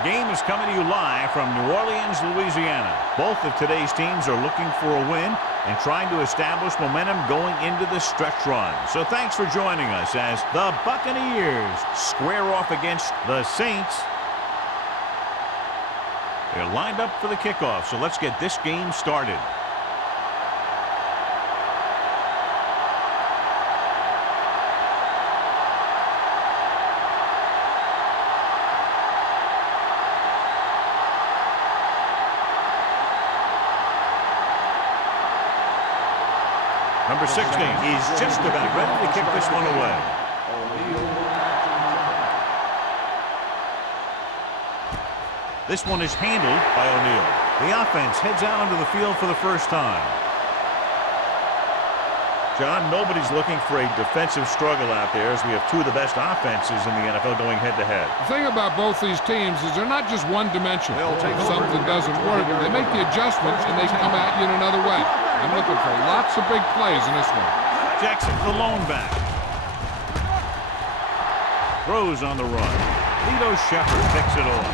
Our game is coming to you live from New Orleans, Louisiana. Both of today's teams are looking for a win and trying to establish momentum going into the stretch run. So thanks for joining us as the Buccaneers square off against the Saints. They're lined up for the kickoff, so let's get this game started. Number 16 is just about ready to kick this one away. This one is handled by O'Neal. The offense heads out onto the field for the first time. John, nobody's looking for a defensive struggle out there as we have two of the best offenses in the NFL going head-to-head. The thing about both these teams is they're not just one-dimensional. If something doesn't work, they make the adjustments and they come at you in another way. I'm looking for lots of big plays in this one. Jackson, the lone back. Throws on the run. Lito Shepherd picks it off.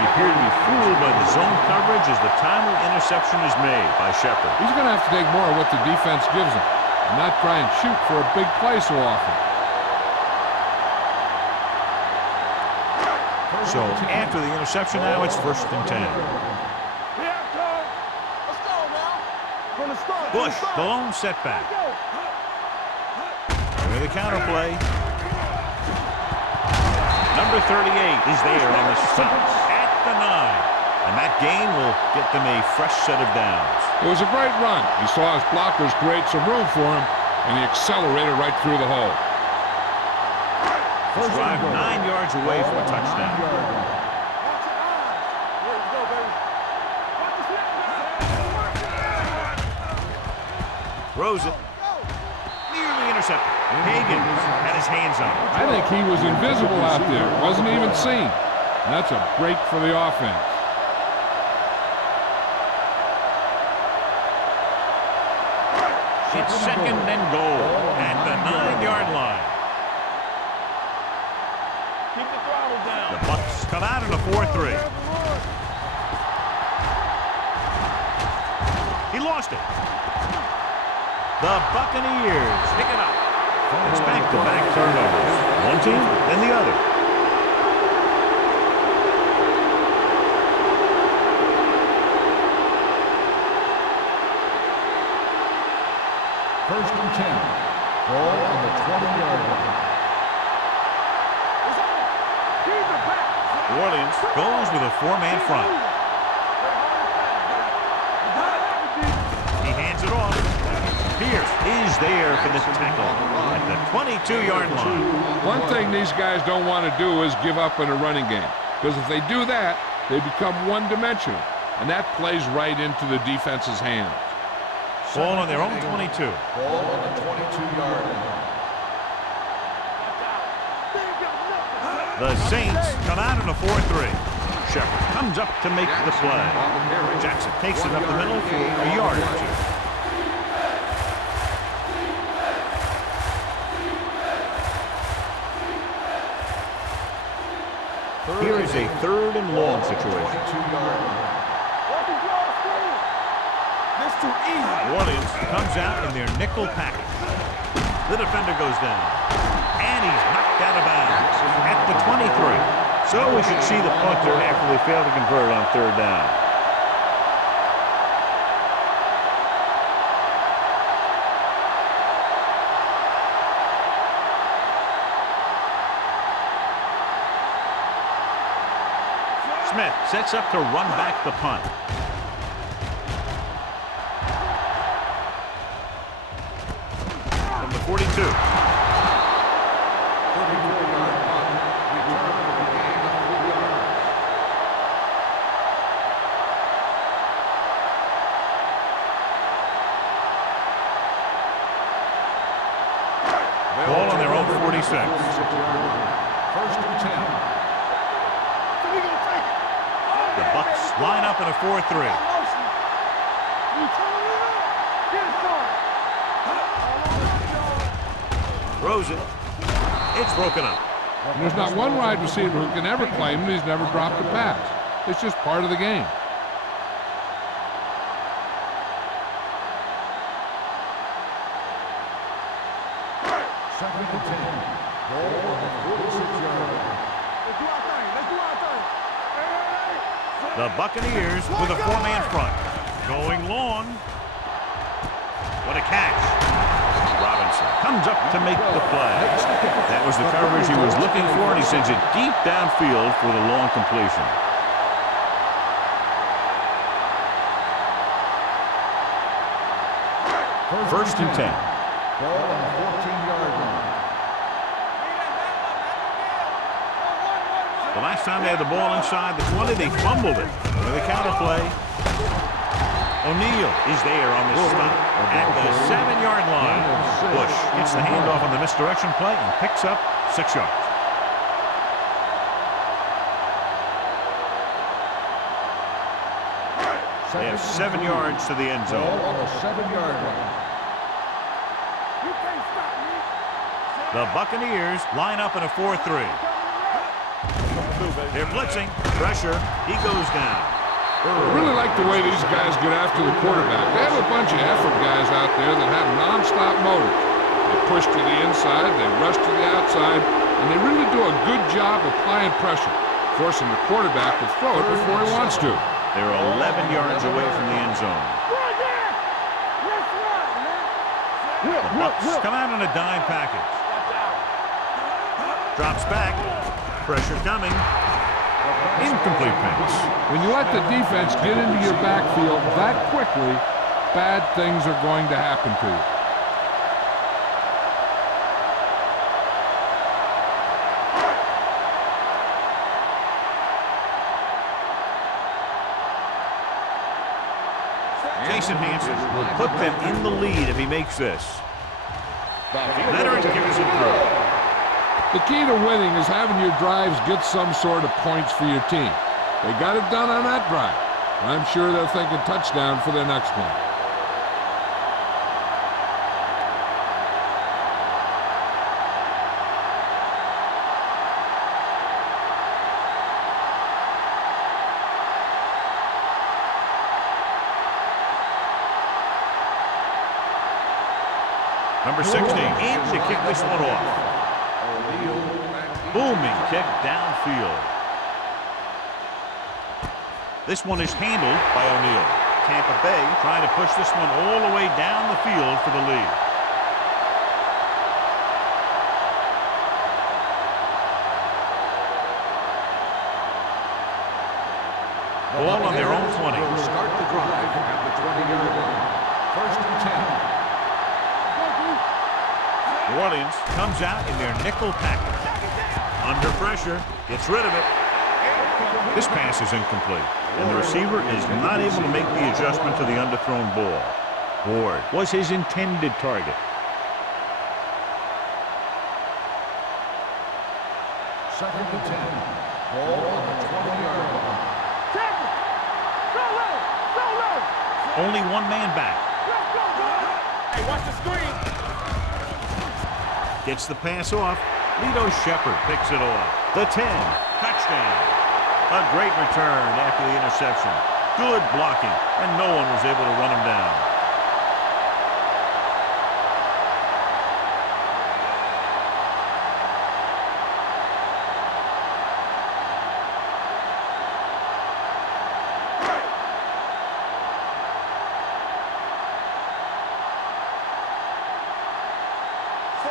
He appeared to be fooled by the zone coverage as the timely interception is made by Shepherd. He's going to have to take more of what the defense gives him and not try and shoot for a big play so often. So after the interception now, it's 1st and 10. Bush, the lone setback. With the counter play. Number 38 is there on the stop at the 9. And that gain will get them a fresh set of downs. It was a great run. He saw his blockers create some room for him, and he accelerated right through the hole. First drive 9 yards away from a touchdown. Throws it. Nearly intercepted. Higgins had his hands on it. I think he was invisible out there. Wasn't even seen. And that's a break for the offense. It's 2nd and goal at the 9-yard line. Keep the throttle down. The Bucs come out in a 4-3. He lost it. The Buccaneers pick it up. It's back-to-back turnovers. One team, then the other. First and 10. Ball on the 20-yard line. New Orleans goes with a 4-man front. He hands it off. Pierce is there for the tackle at the 22-yard line. One thing these guys don't want to do is give up in a running game. Because if they do that, they become one-dimensional. And that plays right into the defense's hands. Ball on their own 22. Ball on the 22-yard line. The Saints come out in a 4-3. Shepherd comes up to make the play. Jackson takes it up the middle for a yard or two. Here is a 3rd and long situation. New Orleans comes out in their nickel package. The defender goes down. And he's knocked out of bounds at the 23. So we should see the punter after they fail to convert on 3rd down. Smith sets up to run back the punt. Number 42. Ball on their own 46. First and 10. The Bucs line up in a 4-3. Throws it. It's broken up. And there's not one wide receiver who can ever claim that he's never dropped a pass. It's just part of the game. Second and 10. Ball on the 46-yard line. The Buccaneers with a four-man front. Going long. What a catch. Robinson comes up to make the play. That was the coverage he was looking for, and he sends it deep downfield for the long completion. First and 10. Ball on the 14-yard line. The last time they had the ball inside the 20, they fumbled it. With a counter play, O'Neal is there on the stop at the 7-yard line. Bush gets the handoff on the misdirection play and picks up 6 yards. They have 7 yards to the end zone. Ball on the 7-yard line. The Buccaneers line up in a 4-3. They're blitzing. Pressure. He goes down. I really like the way these guys get after the quarterback. They have a bunch of effort guys out there that have non-stop motor. They push to the inside, they rush to the outside, and they really do a good job applying pressure, forcing the quarterback to throw it before he wants to. They're 11 yards away from the end zone. The Bucs come out in a dime package. Drops back. Pressure coming. Incomplete pass. When you let the defense get into your backfield that quickly, bad things are going to happen to you. Jason Hansen will put them in the lead if he makes this. Leonard gives it through. The key to winning is having your drives get some sort of points for your team. They got it done on that drive. I'm sure they're thinking touchdown for their next one. Number 16 in to kick this one off. Booming kick downfield. This one is handled by O'Neal. Tampa Bay trying to push this one all the way down the field for the lead. Ball on their own 20. Start the drive at the 20-yard line. First and 10. New Orleans comes out in their nickel package. Under pressure, gets rid of it. This pass is incomplete, and the receiver is not able to make the adjustment to the underthrown ball. Ward was his intended target. Second and 10. Ball on the 20-yard line. Only one man back. Hey, watch the screen. Gets the pass off. Lito Shepard picks it off. The 10. Touchdown. A great return after the interception. Good blocking, and no one was able to run him down.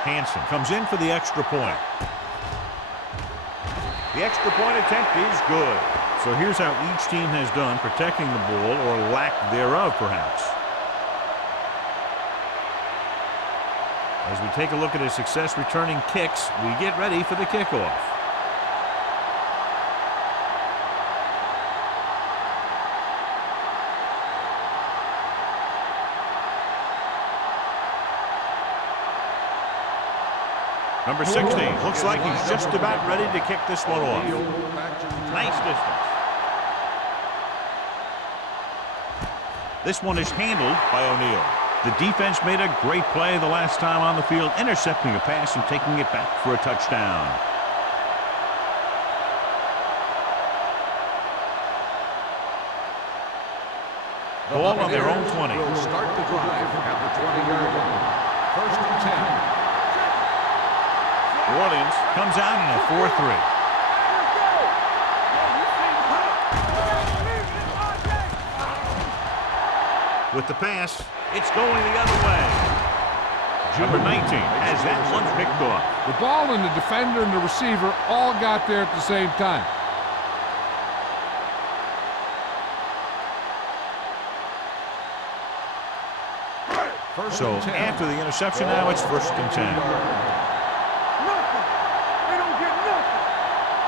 Hansen comes in for the extra point. The extra point attempt is good. So here's how each team has done protecting the ball, or lack thereof, perhaps. As we take a look at his success returning kicks, we get ready for the kickoff. Number 16 looks like he's just about ready to kick this one off. Nice distance. This one is handled by O'Neal. The defense made a great play the last time on the field, intercepting a pass and taking it back for a touchdown. Ball on their own 20. Will start the drive at the 20-yard line. First and 10. New Orleans comes out in a 4-3. With the pass, it's going the other way. Number 19 has that one picked off. The ball and the defender and the receiver all got there at the same time. So after the interception, now it's first and 10.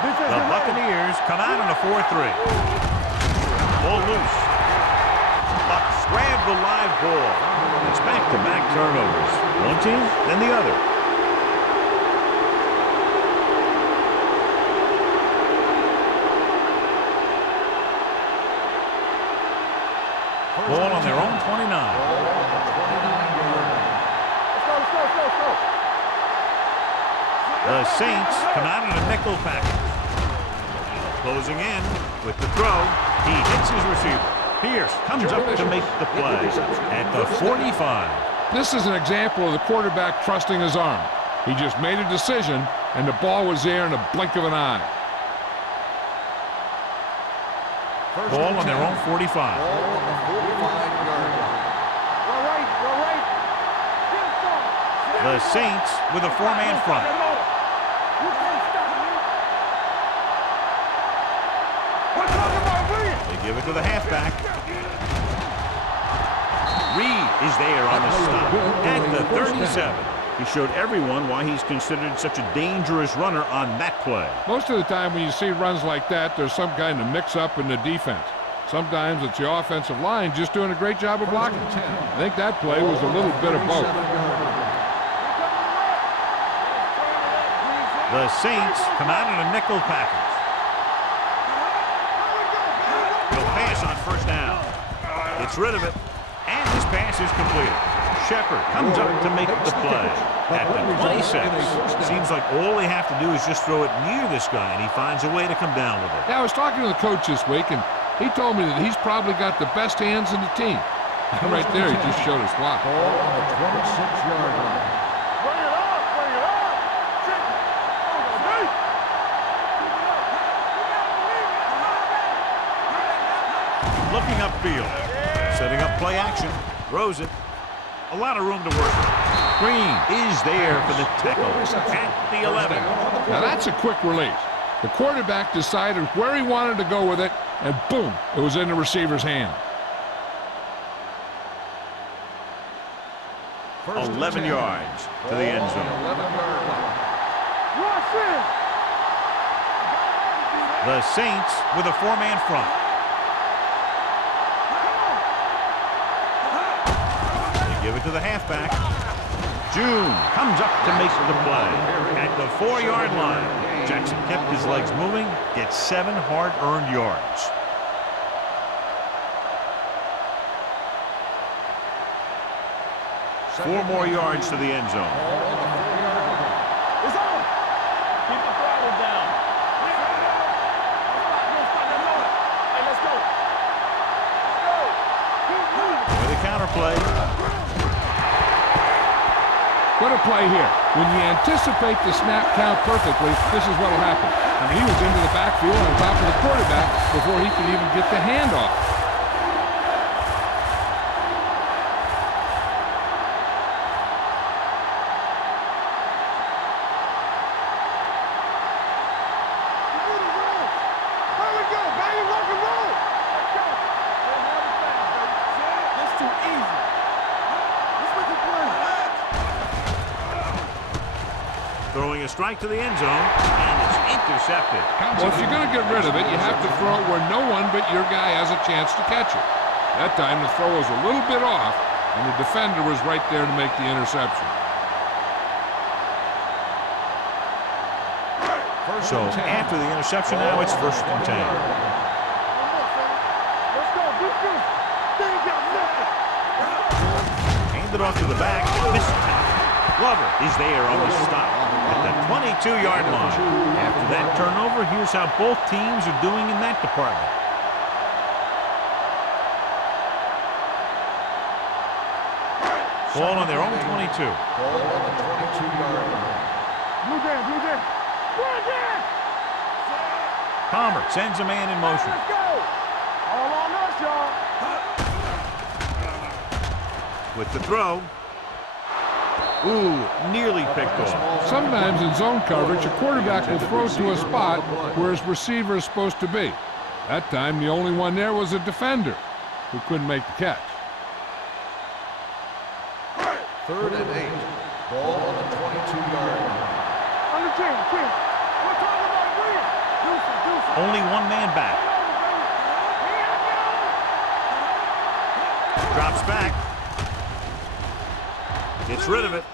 The Buccaneers come out in a 4-3. Ball loose. Bucks grab the live ball. It's back-to-back turnovers. One team, then the other. Ball on their own 29. The Saints come out in a nickel package. Closing in with the throw. He hits his receiver. Pierce comes up to make the play at the 45. This is an example of the quarterback trusting his arm. He just made a decision, and the ball was there in a blink of an eye. Ball on their own 45. The Saints with a four-man front. They give it to the halfback. Reed is there on the stop at the 37. He showed everyone why he's considered such a dangerous runner on that play. Most of the time when you see runs like that, there's some kind of mix-up in the defense. Sometimes it's the offensive line just doing a great job of blocking. I think that play was a little bit of both. The Saints come out in a nickel package. He'll pass on first down. Gets rid of it, and his pass is completed. Shepard comes up to make the play at the 26. Seems like all they have to do is just throw it near this guy, and he finds a way to come down with it. Yeah, I was talking to the coach this week, and he told me that he's probably got the best hands in the team. Right there, he just showed us why. Ball on the 26-yard line. Looking upfield, setting up play action, throws it. A lot of room to work with. Green is there for the tackle at the 11. Now that's a quick release. The quarterback decided where he wanted to go with it, and boom, it was in the receiver's hand. 11 yards to the end zone. The Saints with a four-man front. Give it to the halfback. June comes up to make the play at the 4-yard line. Jackson kept his legs moving, gets 7 hard-earned yards. Four more yards to the end zone. It's on. Keep the throttle down. Hey, let's go. With a counter play. What a play here. When you anticipate the snap count perfectly, this is what will happen. I mean, he was into the backfield on top of the quarterback before he could even get the handoff. Throwing a strike to the end zone, and it's intercepted. Well, if you're going to get rid of it, you have to throw it where no one but your guy has a chance to catch it. That time the throw was a little bit off, and the defender was right there to make the interception. So after the interception, now it's first and 10. Handed off to the back. Missed tackle. Glover is there on the stop at the 22-yard line. After that turnover, here's how both teams are doing in that department. Ball on their own 22. Ball on the 22-yard line. Blue Jam, Blue Jam. Blue Jam! Palmer sends a man in motion. Let's go! All on us, y'all. With the throw. Ooh, nearly picked off. Sometimes in zone coverage, a quarterback will throw to a spot where his receiver is supposed to be. That time, the only one there was a defender who couldn't make the catch. 3rd and 8. Ball on the 22-yard line. On the team. We're talking about agreeing. Do Only one man back. Drops back. Gets rid of it.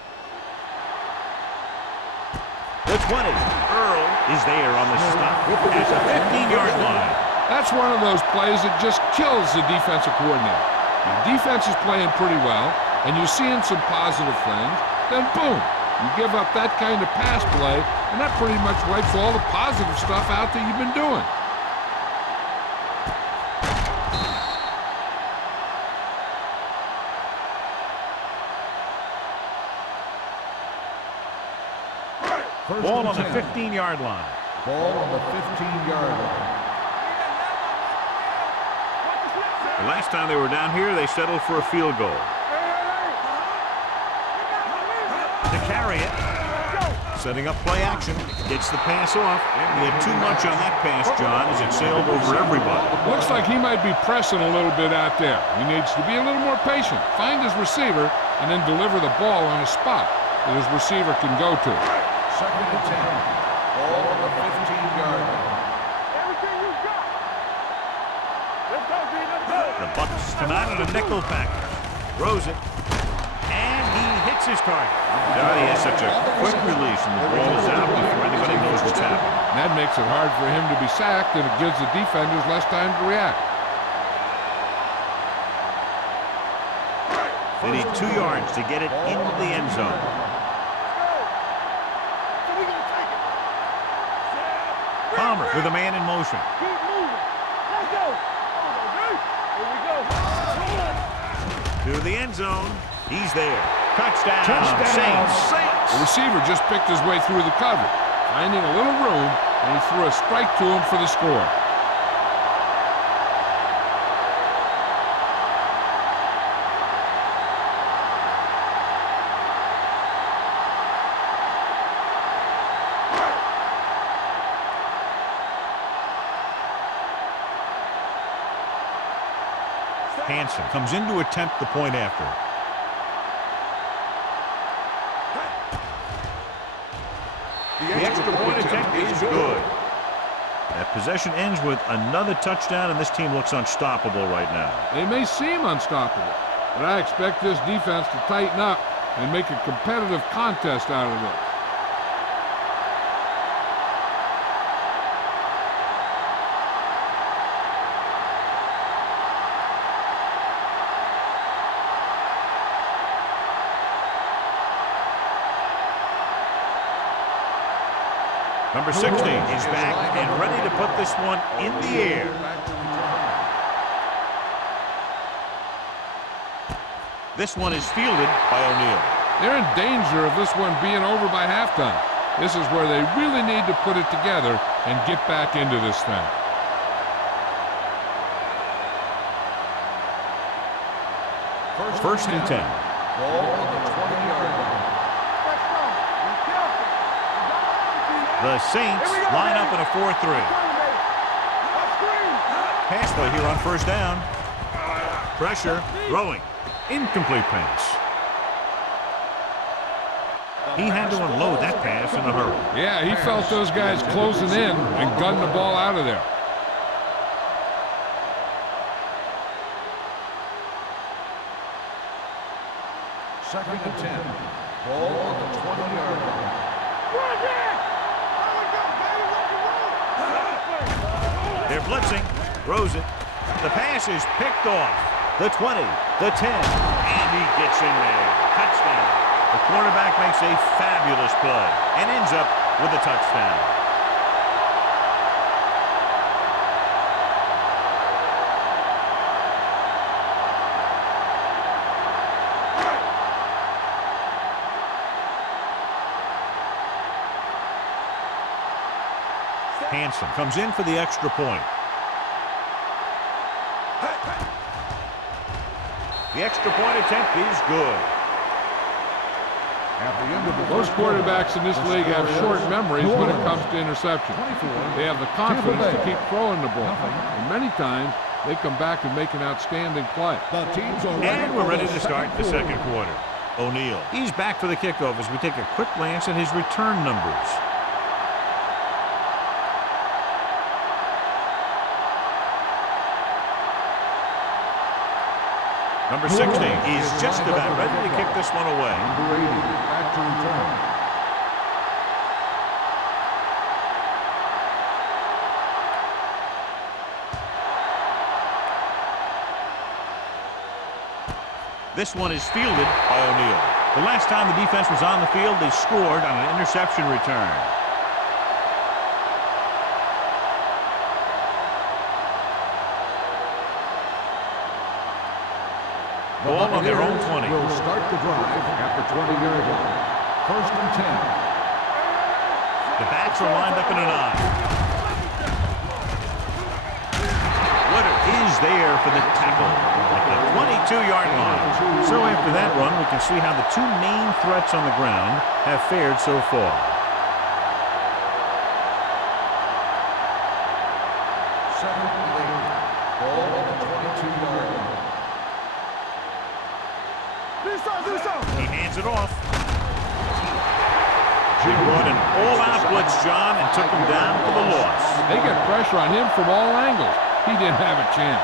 The 20. Earl is there on the stop at the 15-yard line. That's one of those plays that just kills the defensive coordinator. The defense is playing pretty well, and you're seeing some positive things, then boom, you give up that kind of pass play, and that pretty much wipes all the positive stuff out that you've been doing. Ball on the 15-yard line. Ball on the 15-yard line. The last time they were down here, they settled for a field goal. To carry it. Setting up play action. Gets the pass off. He had too much on that pass, John, as it sailed over everybody. Looks like he might be pressing a little bit out there. He needs to be a little more patient, find his receiver, and then deliver the ball on a spot that his receiver can go to. 2nd and 10. Ball on the 15-yard line. Everything you got. Let's go, D. Let's go. The Bucs come out of the nickel package. Throws it. And he hits his target. He has such a quick release, and the ball is out before anybody knows what's happening. And that makes it hard for him to be sacked, and it gives the defenders less time to react. They need 2 yards to get it into the end zone. Palmer with a man in motion. Keep moving. Let's go. Here we go. To the end zone. He's there. Touchdown. Touchdown. Saints. The receiver just picked his way through the cover, finding a little room, and he threw a strike to him for the score. Hansen comes in to attempt the point after. The extra point attempt is good. That possession ends with another touchdown, and this team looks unstoppable right now. They may seem unstoppable, but I expect this defense to tighten up and make a competitive contest out of this. Number 16 is back and ready to put this one in the air. This one is fielded by O'Neal. They're in danger of this one being over by halftime. This is where they really need to put it together and get back into this thing. First and 10. Ball on the 20-yard line. The Saints line up in a 4-3. Pass play here on first down. Pressure, throwing. Incomplete pass. He had to unload that pass in a hurry. Yeah, he felt those guys closing in and gunned the ball out of there. Second and 10. Ball on the 20-yard line. They're blitzing. Throws it. The pass is picked off. The 20, the 10, and he gets in there. Touchdown. The quarterback makes a fabulous play and ends up with a touchdown. Hanson comes in for the extra point. The extra point attempt is good. At the end of the Most quarterbacks in this league have short memories when it comes to interception. They have the confidence to keep throwing the ball. And many times, they come back and make an outstanding play. The teams are And we're ready to start the second quarter. O'Neal. He's back for the kickoff as we take a quick glance at his return numbers. Number 60 is just about ready to kick this one away. Number 80, back to return. This one is fielded by O'Neal. The last time the defense was on the field, they scored on an interception return. Ball on their own 20. Will start the drive at the 20-yard line. First and 10. The backs are lined up in an I. Woodard is there for the tackle at the 22-yard line. So after that run, we can see how the two main threats on the ground have fared so far. Second and 8. Ball on the 22-yard line. He hands it off. She brought an all-out blitz, John, and took him down for the loss. They get pressure on him from all angles. He didn't have a chance.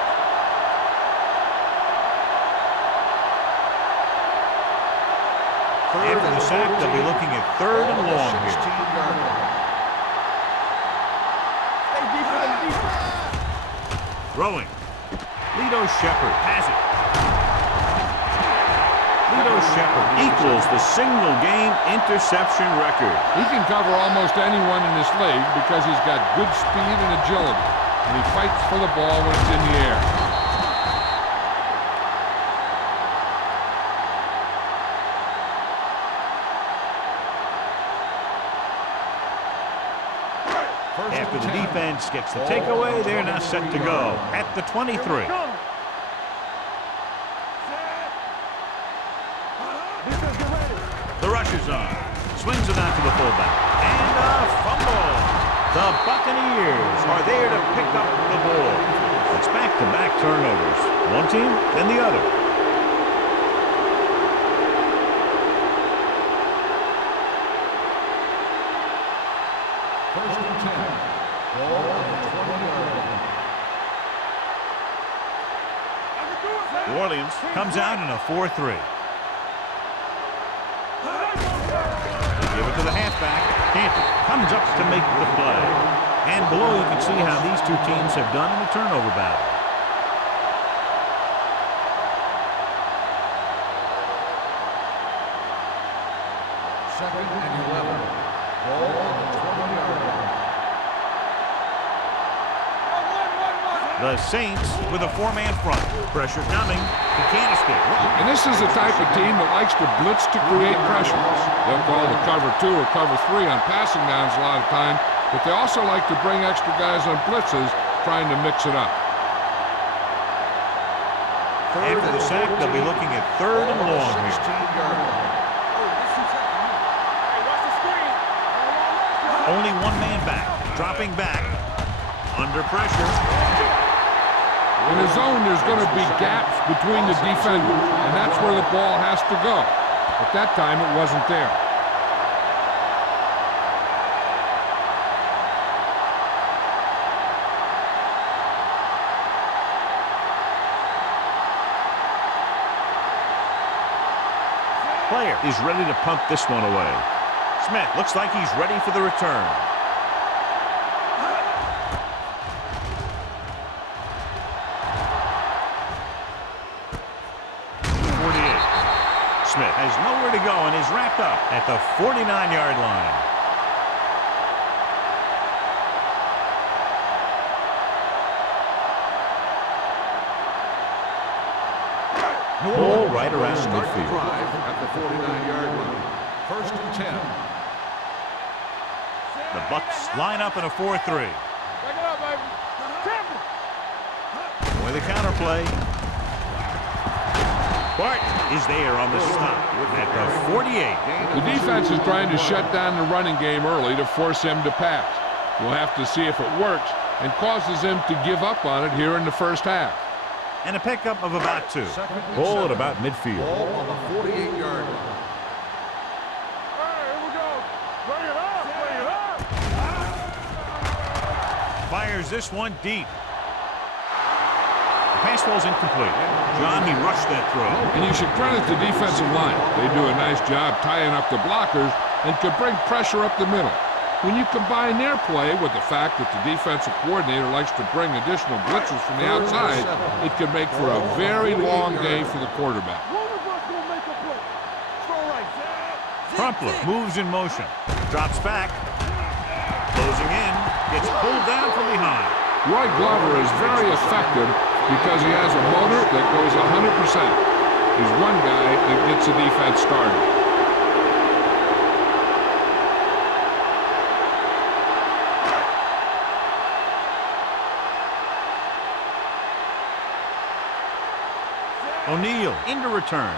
After the sack, they'll be looking at third and long here. Throwing. Lito Shepherd has it. Lito Shepherd equals the single-game interception record. He can cover almost anyone in this league because he's got good speed and agility, and he fights for the ball when it's in the air. After the defense gets the takeaway, they're now set to go at the 23. The rush is on. Swings it out to the fullback. And a fumble. The Buccaneers are there to pick up the ball. It's back-to-back turnovers. One team, then the other. First and 10. Ball on the 20-yard line. New Orleans comes out in a 4-3. Give it to the halfback. Canty comes up to make the play. And below you can see how these two teams have done in the turnover battle. Second and 11. Ball on the 20-yard line. The Saints with a four-man front. Pressure coming. He can't escape. And this is the type of team that likes to blitz to create pressure. They'll call the cover 2 or cover 3 on passing downs a lot of time, but they also like to bring extra guys on blitzes, trying to mix it up. After the sack, they'll be looking at third and long here. 16-yard line. Only one man back. Dropping back. Under pressure. In a zone, there's going to be gaps between the defenders, and that's where the ball has to go. At that time, it wasn't there. Player is ready to punt this one away. Smith looks like he's ready for the return. Smith has nowhere to go and is wrapped up at the 49-yard line. Ball right around midfield. Drive at the 49-yard line. First and 10. The Bucks line up in a 4-3. Back it up, baby. Temple. With a counterplay. Barton is there on the stop at the 48. The defense is trying to shut down the running game early to force him to pass. We'll have to see if it works and causes him to give up on it here in the first half. And a pickup of about 2. Ball at about midfield. Ball on the 48-yard line. All right, here we go. Bring it up, bring it up. Fires this one deep. The pass ball's incomplete. John, he rushed that throw. And you should credit the defensive line. They do a nice job tying up the blockers and can bring pressure up the middle. When you combine their play with the fact that the defensive coordinator likes to bring additional blitzes from the outside, it can make for a very long day for the quarterback. One of us gonna make a play. It's all right. Crumpler moves in motion. Drops back. Closing in. Gets pulled down from behind. Roy Glover is very effective because he has a motor that goes 100%. He's one guy that gets the defense started. O'Neal into return.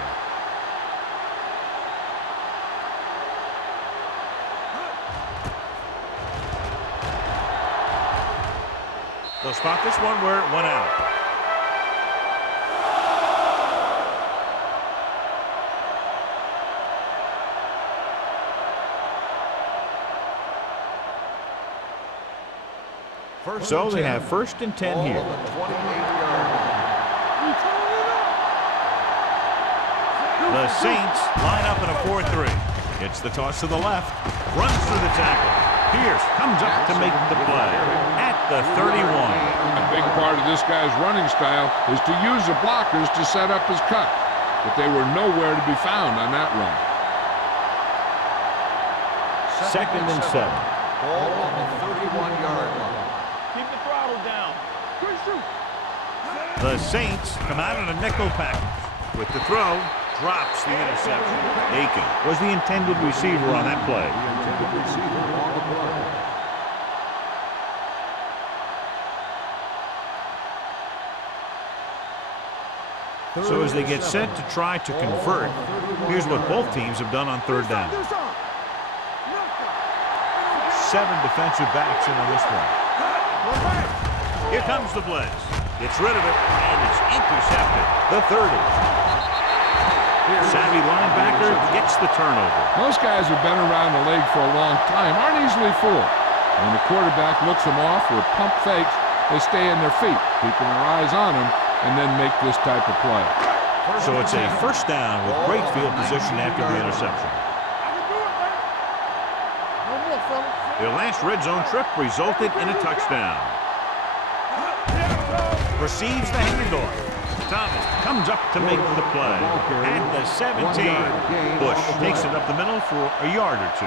They'll spot this one where it went out. So they have 1st and 10 here. The Saints line up in a 4-3. It's the toss to the left. Runs through the tackle. Pierce comes up to make the play at the 31. A big part of this guy's running style is to use the blockers to set up his cut. But they were nowhere to be found on that run. 2nd and 7. Ball on the 31-yard line. Keep the throttle down. Good shoot. The Saints come out in a nickel package. With the throw, drops the interception. Aiken was the intended receiver on that play. The intended receiver on the play. So as they get set to try to convert, here's what both teams have done on 3rd down. 7 defensive backs in on this one. Here comes the blitz. Gets rid of it, and it's intercepted. The 30. Savvy linebacker gets the turnover. Most guys who've been around the league for a long time aren't easily fooled. When the quarterback looks them off with pump fakes, they stay in their feet, keeping their eyes on them, and then make this type of play. So it's a 1st down with great field position after the interception. I can do it, man. No more, fellas. Their last red zone trip resulted in a touchdown. Receives the handoff. Thomas comes up to make the play at the 17. Bush takes it up the middle for a yard or 2.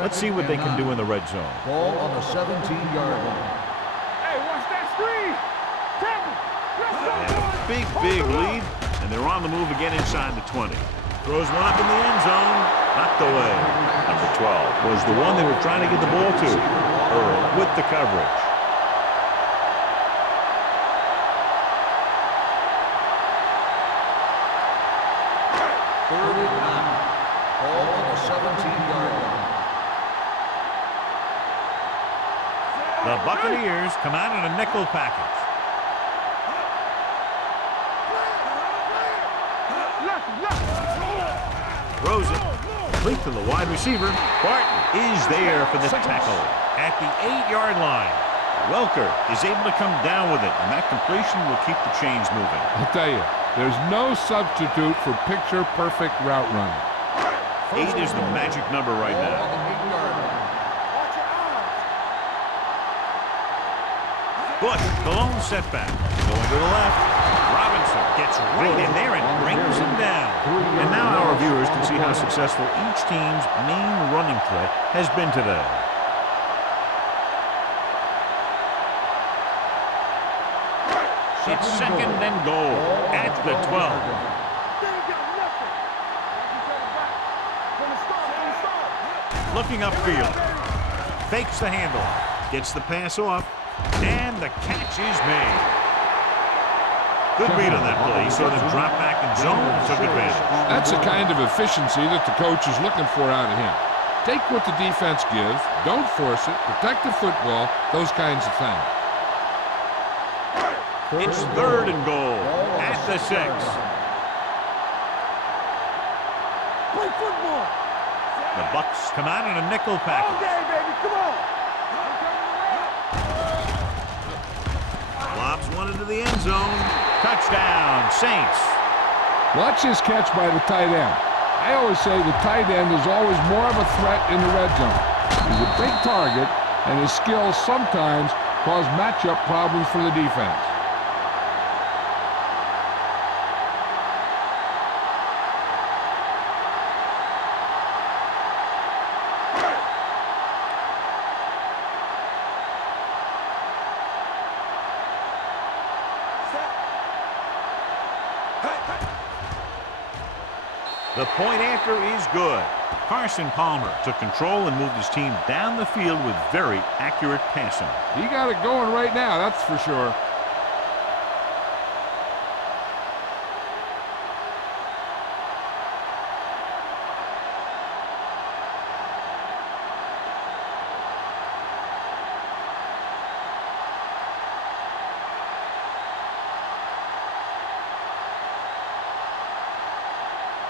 Let's see what they can do in the red zone. Ball on the 17-yard line. Hey, watch that screen. Temple. Let's go, They have a boys. big lead, and they're on the move again inside the 20. Throws one up in the end zone. Knocked away. Number 12 was the one they were trying to get the ball to. Earl with the coverage. Third and 9. Ball on the 17-yard line. The Buccaneers come out in a nickel package. Throws it. Complete to the wide receiver. Barton is there for the tackle at the 8-yard line. Welker is able to come down with it, and that completion will keep the chains moving. I'll tell you, there's no substitute for picture-perfect route running. 8 is the magic number right Ball on now. the 8-yard line. Watch your eyes. Bush, the lone setback. Going to the left. Robinson gets right in there and brings him down. And now our viewers can see how successful each team's main running threat has been today. It's 2nd and goal at the 12. Looking upfield. Fakes the handoff. Gets the pass off. And the catch is made. Good read on that play. He saw them drop back in zone and took advantage. That's the kind of efficiency that the coach is looking for out of him. Take what the defense gives, don't force it, protect the football, those kinds of things. It's 3rd and goal at the 6. Play football. The Bucks come out in a nickel All package. day, baby. Come on. Lobs one into the end zone. Touchdown, Saints. Watch this catch by the tight end. I always say the tight end is always more of a threat in the red zone. He's a big target, and his skills sometimes cause matchup problems for the defense. The point after is good. Carson Palmer took control and moved his team down the field with very accurate passing. He got it going right now, that's for sure.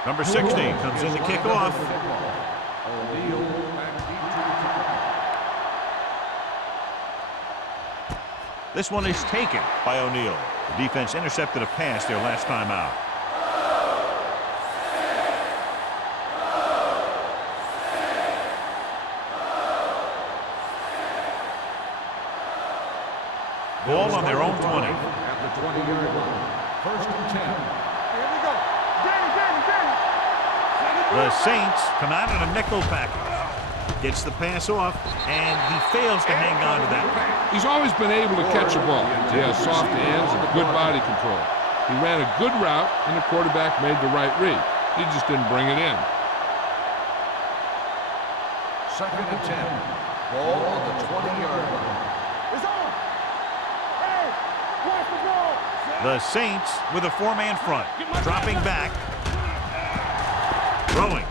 Number 16 comes in to kick off. This one is taken by O'Neal. The defense intercepted a pass their last time out. Ball on their own 20. At the 20-yard line. 1st and 10. Here we go. Danny. The Saints come out in a nickel package. Gets the pass off, and he fails to hang on to that one. He's always been able to catch a ball. He has soft hands and good body control. He ran a good route, and the quarterback made the right read. He just didn't bring it in. 2nd and 10. Ball on the 20-yard line. It's on. Hey, watch the ball. The Saints with a 4-man front, dropping back, throwing.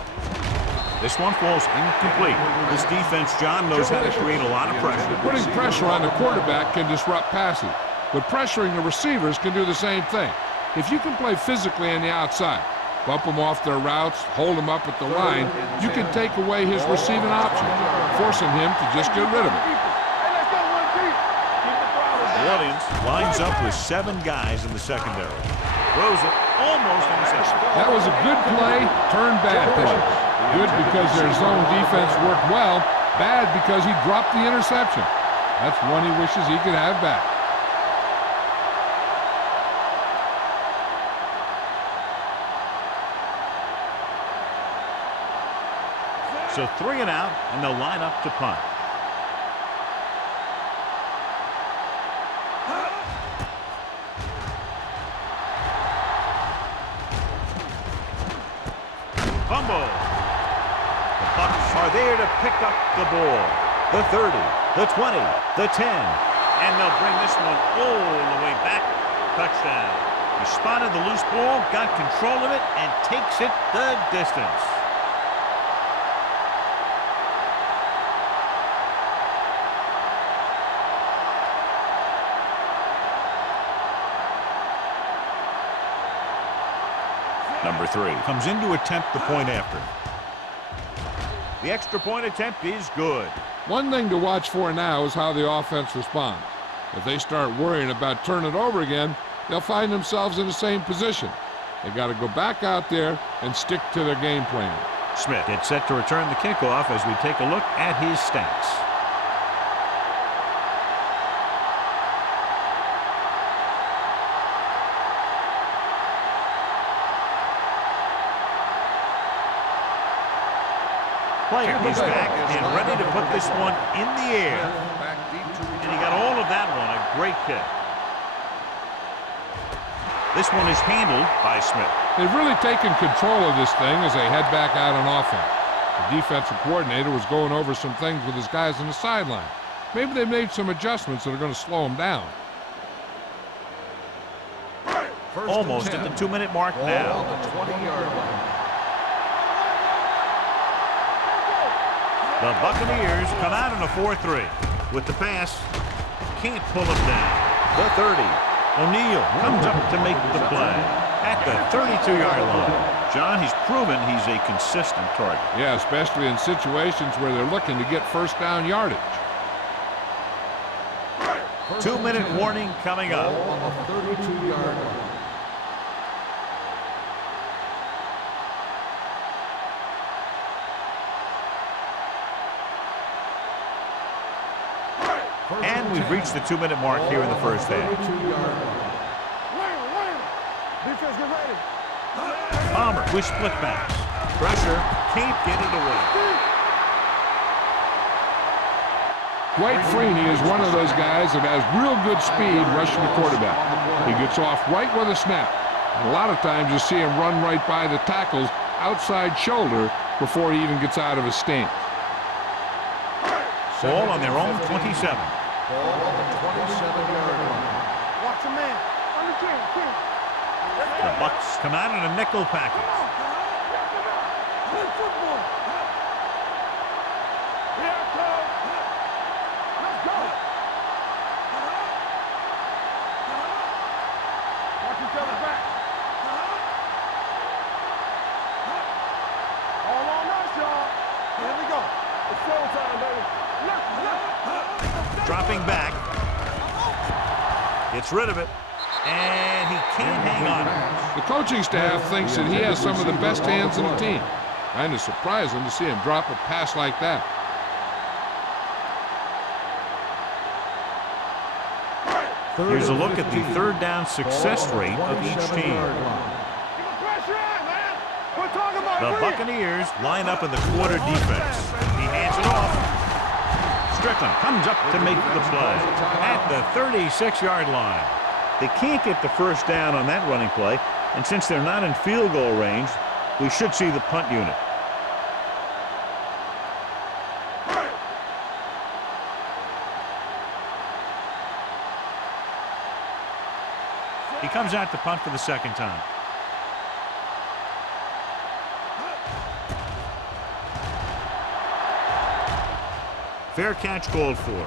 This one falls incomplete. This defense, John, knows how to create a lot of pressure. Putting pressure on the quarterback can disrupt passing, but pressuring the receivers can do the same thing. If you can play physically on the outside, bump them off their routes, hold them up at the line, you can take away his receiving option, forcing him to just get rid of it. Williams lines up with 7 guys in the secondary. Throws it almost intercepted. That was a good play, turned bad play. Good because their zone defense worked well, bad because he dropped the interception. That's one he wishes he could have back. So 3 and out, and they'll line up to punt. Fumble. The Bucks are there to pick up the ball. The 30, the 20, the 10. And they'll bring this one all the way back. Touchdown. He spotted the loose ball, got control of it, and takes it the distance. Number 3 comes in to attempt the point after. The extra point attempt is good. One thing to watch for now is how the offense responds. If they start worrying about turning it over again, they'll find themselves in the same position. They got to go back out there and stick to their game plan. Smith gets set to return the kickoff as we take a look at his stats. Player is back and ready to put this one in the air. And he got all of that one. A great kick. This one is handled by Smith. They've really taken control of this thing as they head back out on offense. The defensive coordinator was going over some things with his guys on the sideline. Maybe they made some adjustments that are going to slow him down. Almost at the 2-minute mark now. On the 20-yard line. The Buccaneers come out in a 4-3. With the pass, can't pull him down. The 30. O'Neal comes up to make the play at the 32-yard line. John, he's proven he's a consistent target. Yeah, especially in situations where they're looking to get first down yardage. 2-minute warning coming up. On the 32-yard line. And we've reached the 2-minute mark here in the first half. Defense, get ready. Palmer with split backs. Pressure, can't get it away. Dwight Freeney is one of those guys that has real good speed rushing the quarterback. He gets off right with a snap. And a lot of times you see him run right by the tackle's outside shoulder before he even gets out of his stance. Ball on their own 27. Ball on the 27-yard line. Watch a man. On the king. The Bucs come out in a nickel package. Play football. Here it comes. Let's go. Watch each other back. All on us, y'all. Here we go. It's showtime, baby. Dropping back. Gets rid of it. And he can't hang on. The coaching staff thinks that he has some of the best hands in the team. Kind of surprising to see him drop a pass like that. Here's a look at the third down success rate of each team. The Buccaneers line up in the quarter defense. He hands it off. Strickland comes up to make the play at the 36-yard line. They can't get the first down on that running play, and since they're not in field goal range, we should see the punt unit. He comes out to punt for the second time. Fair catch called for.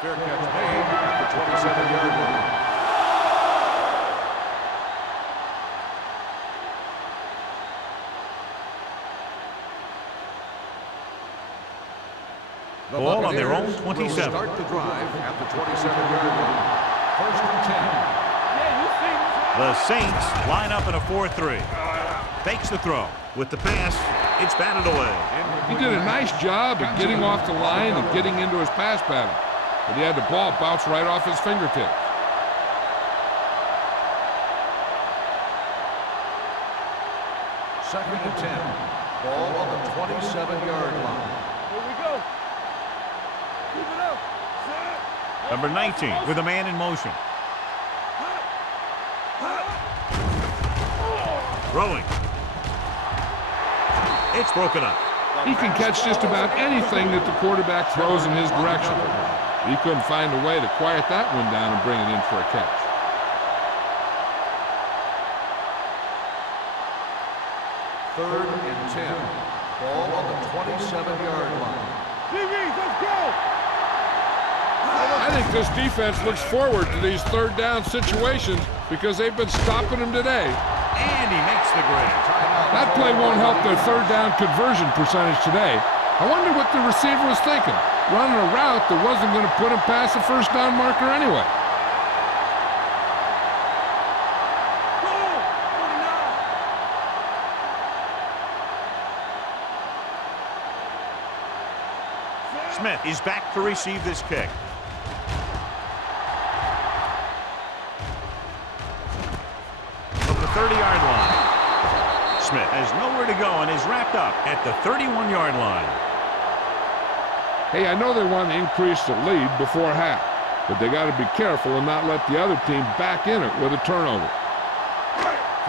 Fair catch made at the 27-yard line. Ball on their own 27. Start the drive at the 27-yard line. First and 10. The Saints line up in a 4-3. Fakes the throw. With the pass, it's batted away. He did a nice job of getting off the line and getting into his pass pattern. But he had the ball bounce right off his fingertips. Second and 10. Ball on the 27-yard line. Here we go. Keep it up. Number 19 with a man in motion. Throwing. It's broken up. He can catch just about anything that the quarterback throws in his direction. He couldn't find a way to quiet that one down and bring it in for a catch. Third and 10. Ball on the 27-yard line. DBs, let's go. I think this defense looks forward to these third down situations because they've been stopping them today. And he makes the grade. That play won't help their third down conversion percentage today. I wonder what the receiver was thinking, running a route that wasn't going to put him past the first down marker anyway. Smith is back to receive this kick. From the 30-yard line. Smith has nowhere to go and is wrapped up at the 31-yard line. Hey, I know they want to increase the lead before half, but they got to be careful and not let the other team back in it with a turnover.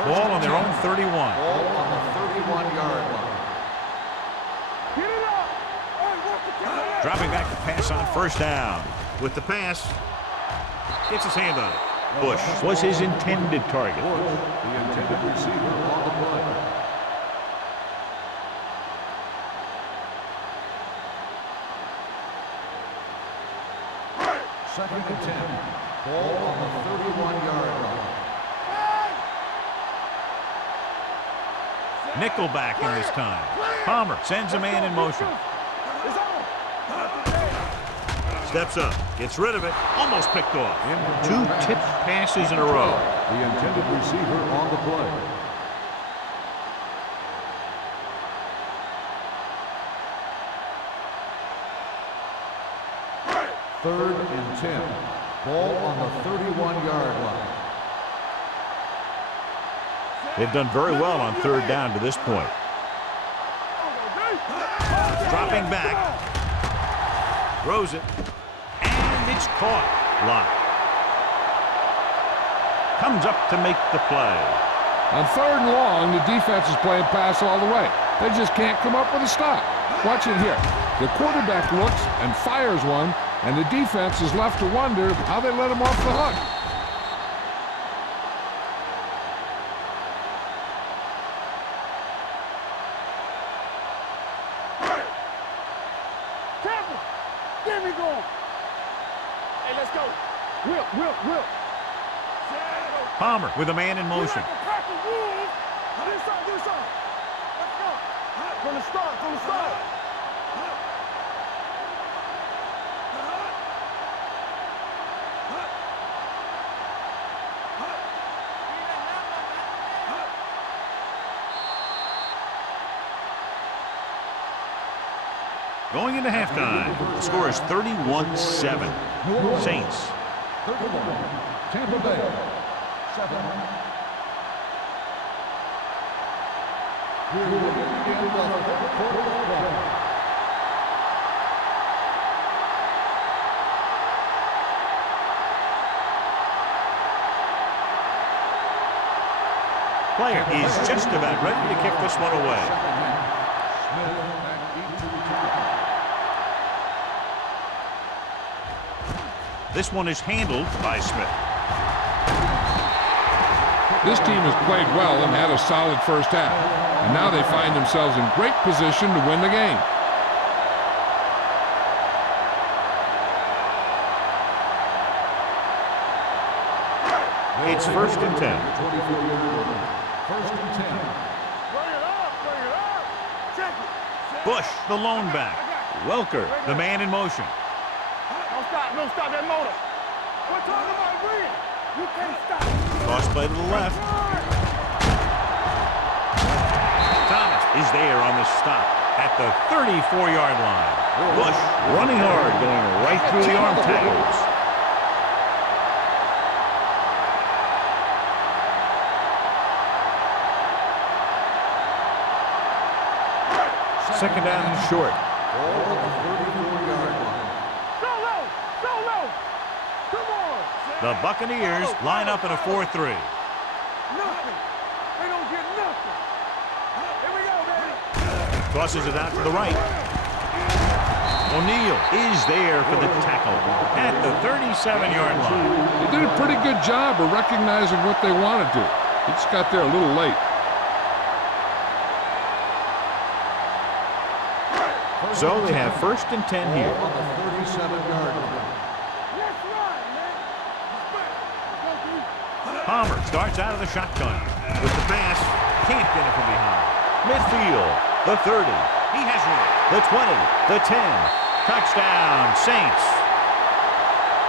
Ball on their own 31. Ball on the 31-yard line. Dropping back to pass on first down. With the pass, gets his hand on it. Bush was his intended target. The intended receiver on the play. Second and 10. Ball on the 31-yard line. Nickelback in this time. Palmer sends a man in motion. Steps up, gets rid of it, almost picked off. 2 tipped passes in a row. The intended receiver on the play. Third and 10. Ball on the 31-yard line. They've done very well on third down to this point. Dropping back. Throws it. And it's caught. Locked. Comes up to make the play. On third and long, the defense is playing pass all the way. They just can't come up with a stop. Watch it here. The quarterback looks and fires one, and the defense is left to wonder how they let him off the hook. Get me going. Hey, let's go. Will. Palmer with a man in motion. Let's go. From the start. Going into halftime, the score is 31-7. Saints. 31. Tampa Bay. 7. Here we begin the third quarter of play. Player is just about ready to kick this one away. Smith back into the kick. This one is handled by Smith. This team has played well and had a solid first half, and now they find themselves in great position to win the game. It's first and 10. 24-yard line. First and 10. Bring it up. Check it. Bush, the lone back. Welker, the man in motion. Don't stop that motor. We're talking about green. You can't stop. Cross play to the left. Thomas is there on the stop at the 34-yard line. Bush running hard, going right through the arm tackles. Second down and short. Ball at the 34-yard line. Go low. Come on. The Buccaneers line up in a 4-3. Nothing. They don't get nothing. Here we go, baby. Tosses it out to the right. O'Neal is there for the tackle at the 37-yard line. They did a pretty good job of recognizing what they wanted to. They just got there a little late. So they have first and 10 here. Ball on the 37-yard line. Let's run, man. Palmer starts out of the shotgun. With the pass, can't get it from behind. Midfield, the 30. He has one. The 20, the 10. Touchdown, Saints.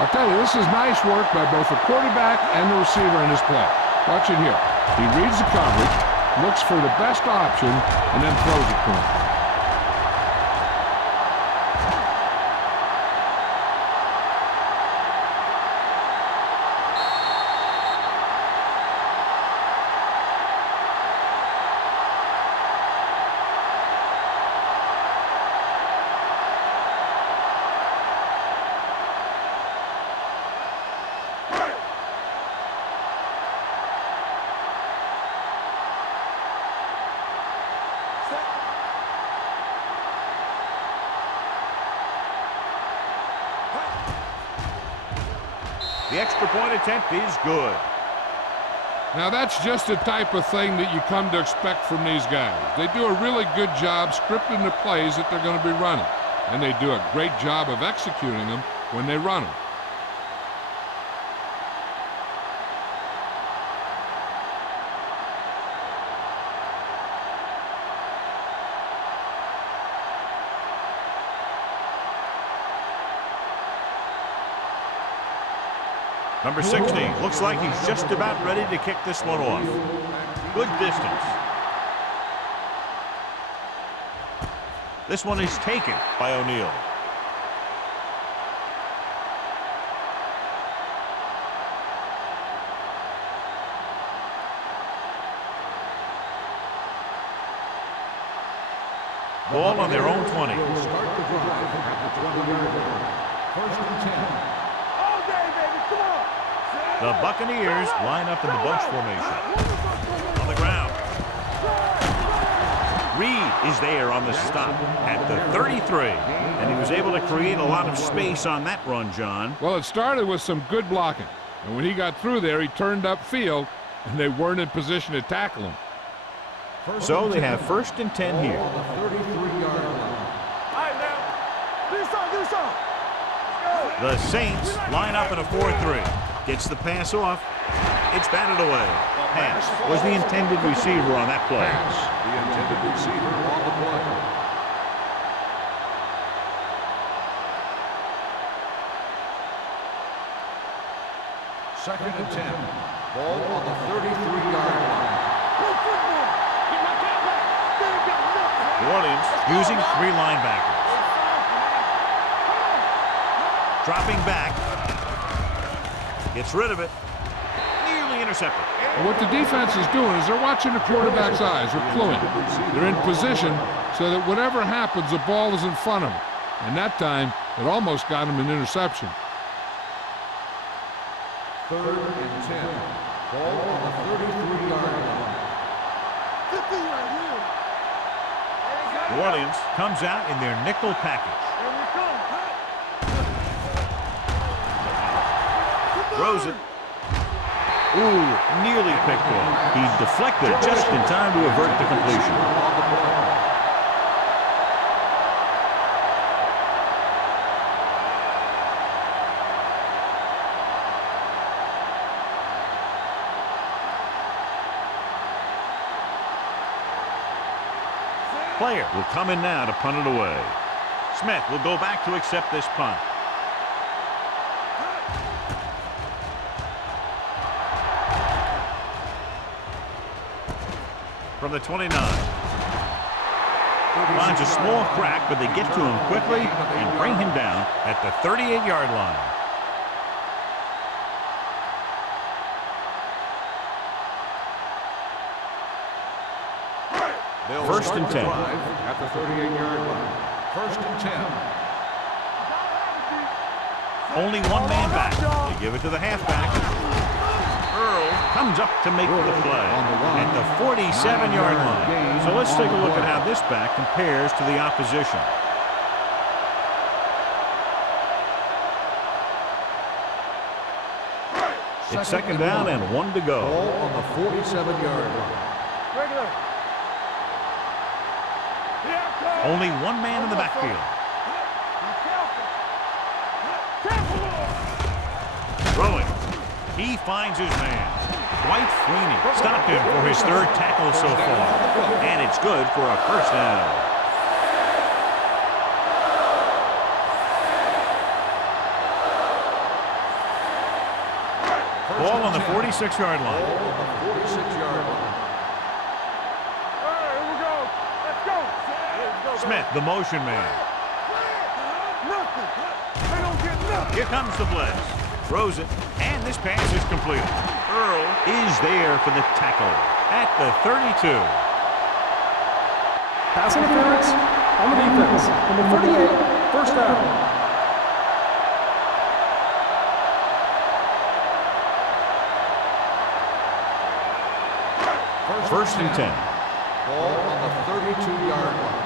I'll tell you, this is nice work by both the quarterback and the receiver in this play. Watch it here. He reads the coverage, looks for the best option, and then throws it to him. The extra point attempt is good. Now that's just the type of thing that you come to expect from these guys. They do a really good job scripting the plays that they're going to be running. And they do a great job of executing them when they run them. Number 60 looks like he's just about ready to kick this one off. Good distance. This one is taken by O'Neal. Ball on their own 20. Start the drive at the 20-yard line. First and 10. All day, baby, come on. The Buccaneers line up in the bunch formation. On the ground. Reed is there on the stop at the 33. And he was able to create a lot of space on that run, John. Well, it started with some good blocking. And when he got through there, he turned upfield, and they weren't in position to tackle him. So they have first and 10 here. On the 33-yard line. All right, now. Do something. Let's go. The Saints line up in a 4-3. Gets the pass off. It's batted away. Pass was the intended receiver on that play. Pass, the intended receiver on the play. Second and 10. Ball on the 33-yard line. New Orleans using 3 linebackers. Dropping back. Gets rid of it. Nearly intercepted. And what the defense is doing is they're watching the quarterback's eyes. They're cluing. They're in position so that whatever happens, the ball is in front of them. And that time, it almost got him an interception. Third and 10. Ball on the 33-yard line. New Orleans comes out in their nickel package. Throws it. Ooh, nearly picked off. He deflected just in time to avert the completion. Player will come in now to punt it away. Smith will go back to accept this punt. From the 29. Finds a small crack, but they get to him quickly and bring him down at the 38-yard line. First and 10. At the 38-yard line. First and 10. Only one man back. They give it to the halfback. Earl comes up to make the play at the 47-yard line. So let's take a look at how this back compares to the opposition. It's second down and 1 to go. Ball on the 47-yard line. Only one man in the backfield. Throwing. He finds his man. Dwight Freeney stopped him for his 3rd tackle so far. And it's good for a first down. Ball on the 46-yard line. Ball on the 46-yard line. Smith, the motion man. Here comes the blitz. Throws it, and this pass is completed. Earl is there for the tackle at the 32. Pass interference on the defense. Number 38, first down. First and 10. Ball on the 32-yard line.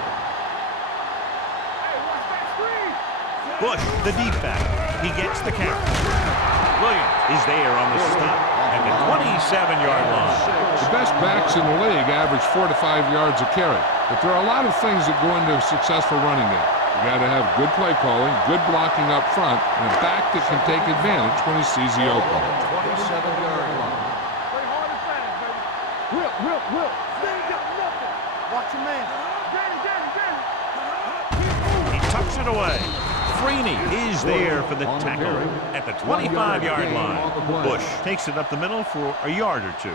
Bush, the deep back. He gets the carry. Williams is there on the stop at the 27-yard line. The best backs in the league average 4 to 5 yards a carry. But there are a lot of things that go into a successful running game. You got to have good play calling, good blocking up front, and a back that can take advantage when he sees the open. 27-yard line. Play hard and fast, baby. Will. They ain't got nothing. Watch your man. Danny. He tucks it away. Freeney is there for the tackle at the 25-yard line. Bush takes it up the middle for a yard or two.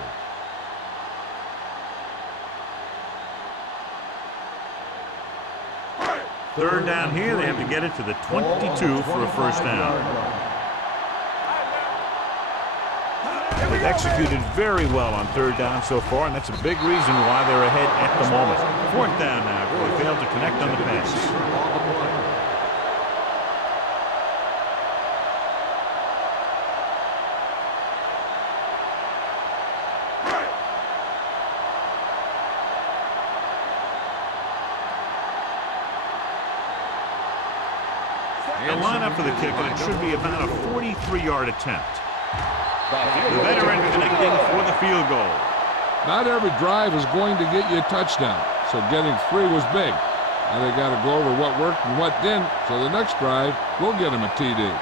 Third down here, they have to get it to the 22 for a first down. They've executed very well on third down so far, and that's a big reason why they're ahead at the moment. Fourth down now, they failed to connect on the pass. They'll line up for the kick, and it should be about a 43-yard attempt. The veteran connecting for the field goal. Not every drive is going to get you a touchdown, so getting 3 was big. Now they got to go over what worked and what didn't, so the next drive will get them a TD.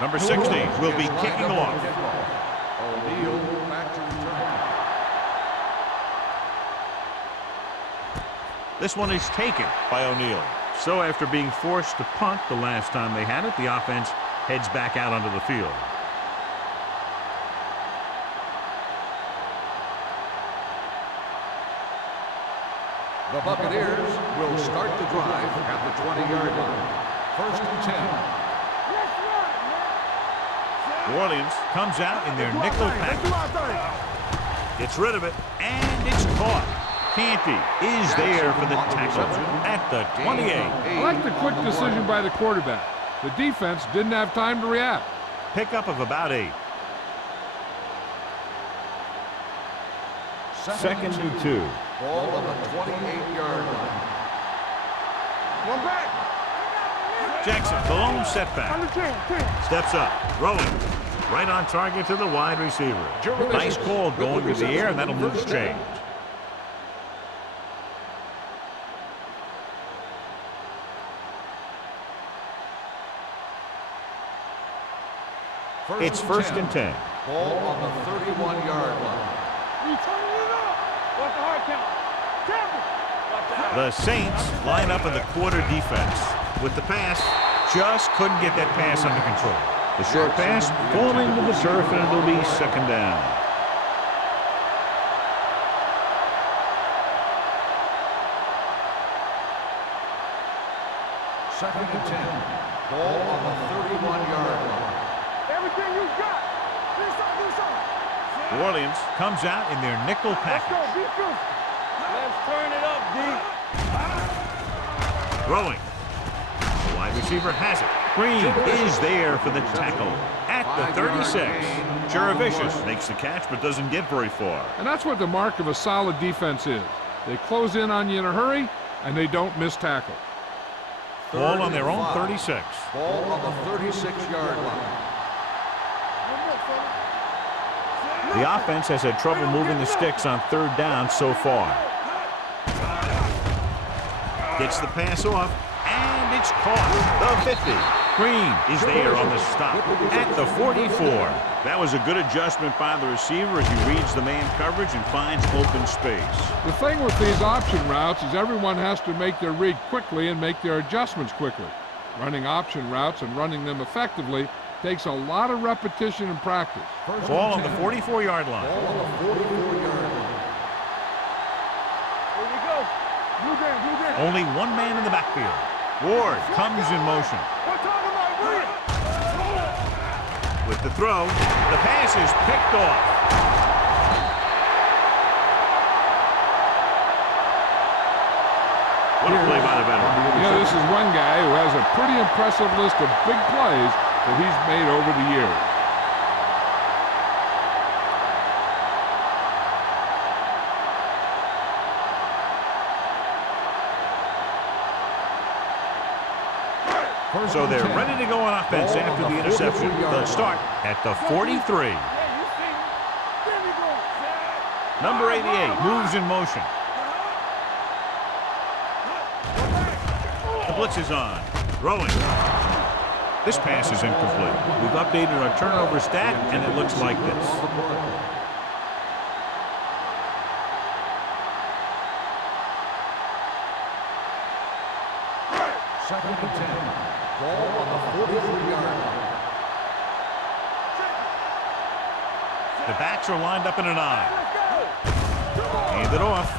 Number 60 will be kicking off. O'Neal back to return. This one is taken by O'Neal. So after being forced to punt the last time they had it, the offense heads back out onto the field. The Buccaneers will start the drive at the 20-yard line. First and 10. New Orleans comes out in their nickel package. Gets rid of it, and it's caught. Canty is there for the tackle at the 28. I like the quick decision by the quarterback. The defense didn't have time to react. Pickup of about 8. Second and 2. Ball on the 28-yard line. One back. Jackson, the lone setback. Under 10. Steps up, throwing. Right on target to the wide receiver. Nice call going to the air, and that'll move the change. It's first and 10. Ball on the 31-yard line. You turning it up. What's the hard count? Tackle. The Saints line up in the quarter defense. With the pass, just couldn't get that pass under control. The short pass falling to the turf, and it'll be second down. Second and 10. Ball on the 31-yard line. Everything you got. Do something. New Orleans comes out in their nickel Let's package. go. Be physical. Let's turn it up, D. Throwing. The wide receiver has it. Green is there for the tackle at the 36. Juravicius makes the catch but doesn't get very far. And that's what the mark of a solid defense is. They close in on you in a hurry, and they don't miss tackle. Ball on their own 36. Ball on the 36-yard line. The offense has had trouble moving the sticks on third down so far. Gets the pass off, and it's caught. The 50. Green is there on the stop at the 44. That was a good adjustment by the receiver as he reads the man coverage and finds open space. The thing with these option routes is everyone has to make their read quickly and make their adjustments quickly. Running option routes and running them effectively takes a lot of repetition and practice. Ball on the 44-yard line. Ball on the 44-yard line. Here we go. Blue down. Only one man in the backfield. Ward comes in motion. We're talking about Williams. With the throw, the pass is picked off. What a play by the veteran. You know, this is one guy who has a pretty impressive list of big plays that he's made over the years. So they're ready to go on offense after the interception. They'll start at the 43. Number 88 moves in motion. The blitz is on. Throwing. This pass is incomplete. We've updated our turnover stat, and it looks like this. Second and 10. Ball on the 43-yard line. The backs are lined up in an I. Hand it off.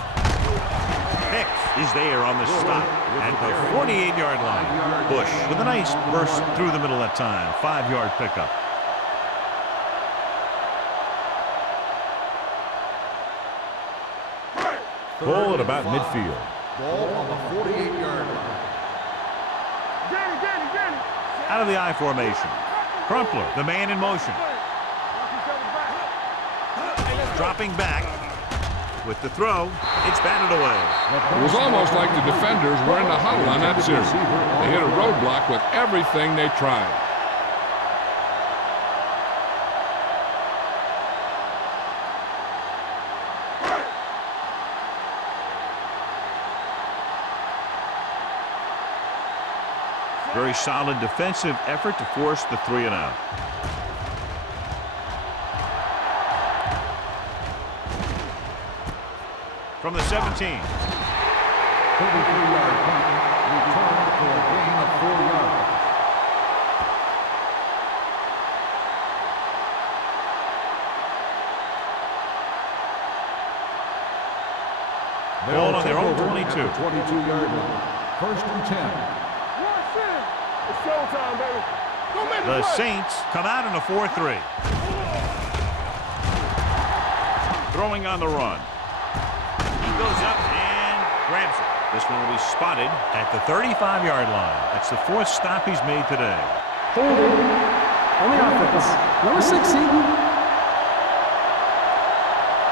Pick is there on the stop at the 48-yard line. Bush with a nice burst through the middle that time. 5-yard pickup. Ball at about midfield. Ball on the 48-yard line. Out of the I formation. Crumpler, the man in motion. Dropping back. With the throw, it's batted away. It was almost like the defenders were in the huddle on that series. They hit a roadblock with everything they tried. Very solid defensive effort to force the 3 and out. From the 17. 33-yard punt. Returned for a gain of 4 yards. Ball on their own 22. 22-yard line. First and 10. It's showtime, baby. Go make The the play. Saints come out in a 4-3. Throwing on the run. He goes up and grabs it. This one will be spotted at the 35-yard line. That's the 4th stop he's made today. Holding on the offense. Number 60.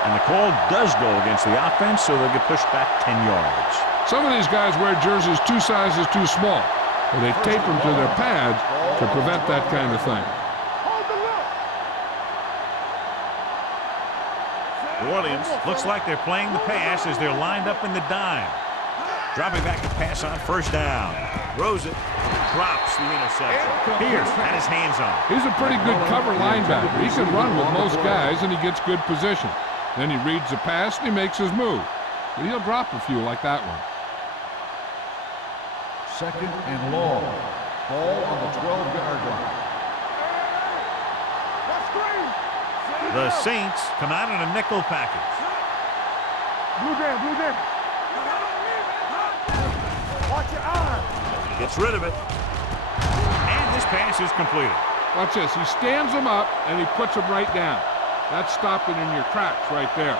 And the call does go against the offense, so they'll get pushed back 10 yards. Some of these guys wear jerseys 2 sizes too small, or they tape them to their pads to prevent that kind of thing. New Orleans looks like they're playing the pass as they're lined up in the dime. Dropping back to pass on first down. Throws it. Drops the interception. Pierce had his hands on it. He's a pretty good cover linebacker. He can run with most guys, and he gets good position. Then he reads the pass, and he makes his move. But he'll drop a few like that one. Second and long. Ball on the 12-yard line. The Saints come out in a nickel package. Blue down. Watch your eyes. Gets rid of it. And this pass is completed. Watch this. He stands him up, and he puts him right down. That's stopping in your tracks right there.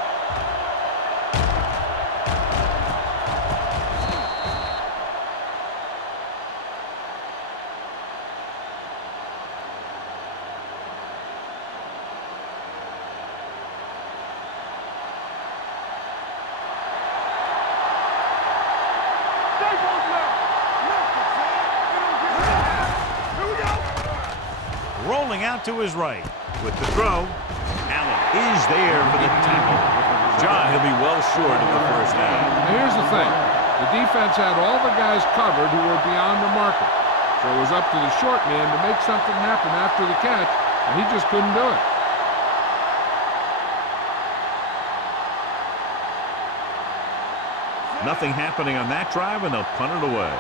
Rolling out to his right. With the throw, Allen is there for the tackle. John, he'll be well short of the first down. Now here's the thing. The defense had all the guys covered who were beyond the marker. So it was up to the short man to make something happen after the catch, and he just couldn't do it. Nothing happening on that drive, and they'll punt it away.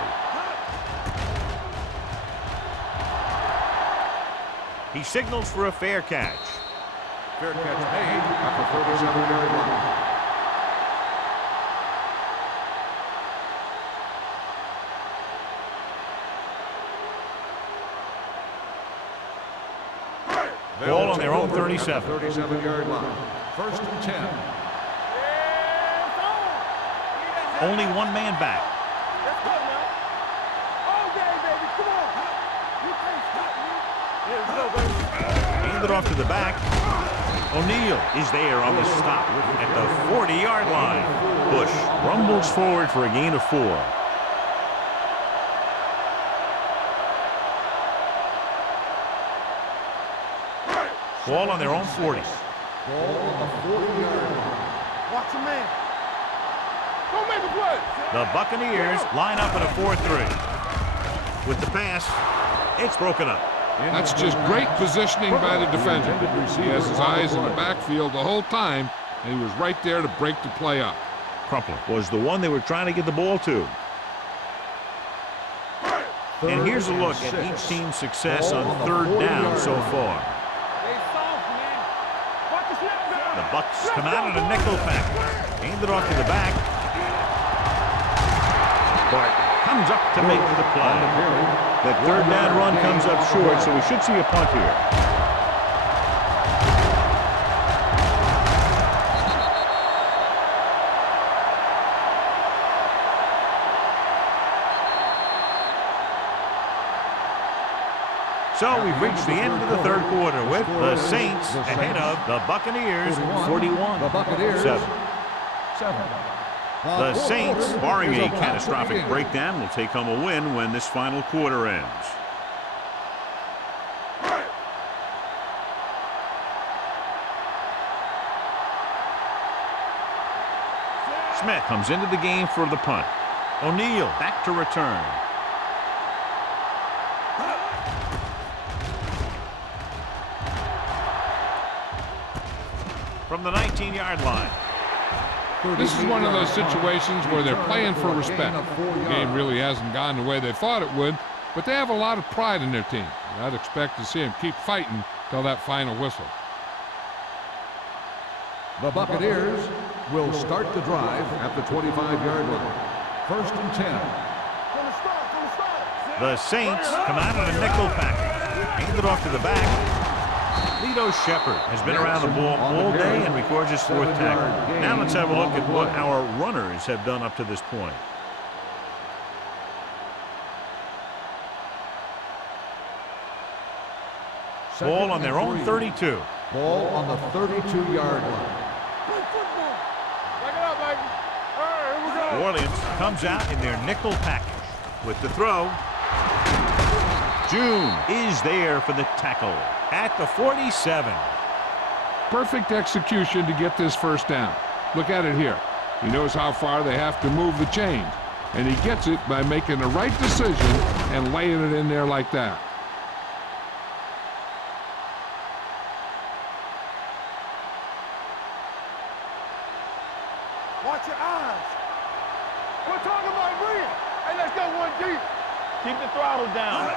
He signals for a fair catch. Fair catch made at the 37-yard line. Ball on their own 37. 37-yard line. First and 10. Only one man back. Let's go now. All day, baby. Come on. You can't stop me. Let's go, baby. Hand it off to the back. O'Neal is there on the stop at the 40-yard line. Bush rumbles forward for a gain of 4. Ball on their own 40. Ball on the 40-yard line. Watch your man. Don't make a play. The Buccaneers line up in a 4-3. With the pass, it's broken up. That's just great positioning by the defender. He has his eyes in the backfield the whole time, and he was right there to break the play up. Crumpler was the one they were trying to get the ball to. And here's a look at each team's success on third down so far. The Bucs come out in a nickel package. Hand it off to the back. Bart comes up to make the play. That third down run comes up short, so we should see a punt here. So we've reached the end of the third quarter with the Saints ahead of the Buccaneers 41. The Buccaneers 7. 7. The Saints, barring a catastrophic breakdown, will take home a win when this final quarter ends. Smith comes into the game for the punt. O'Neal back to return. From the 19-yard line. This is one of those situations where they're playing for respect. The game really hasn't gone the way they thought it would, but they have a lot of pride in their team. I'd expect to see them keep fighting till that final whistle. The Buccaneers will start the drive at the 25-yard line. 1st and 10. The Saints come out in a nickel package. Hand it off to the back. Lito Shepard has been around the ball all day and records his 4th tackle. Now let's have a look at what our runners have done up to this point. Ball on their own 32. Ball on the 32-yard line. New Orleans comes out in their nickel package. With the throw, June is there for the tackle at the 47. Perfect execution to get this first down. Look at it here. He knows how far they have to move the chains, and he gets it by making the right decision and laying it in there like that. Watch your eyes. We're talking about breathing. Hey, let's go one deep. Keep the throttle down.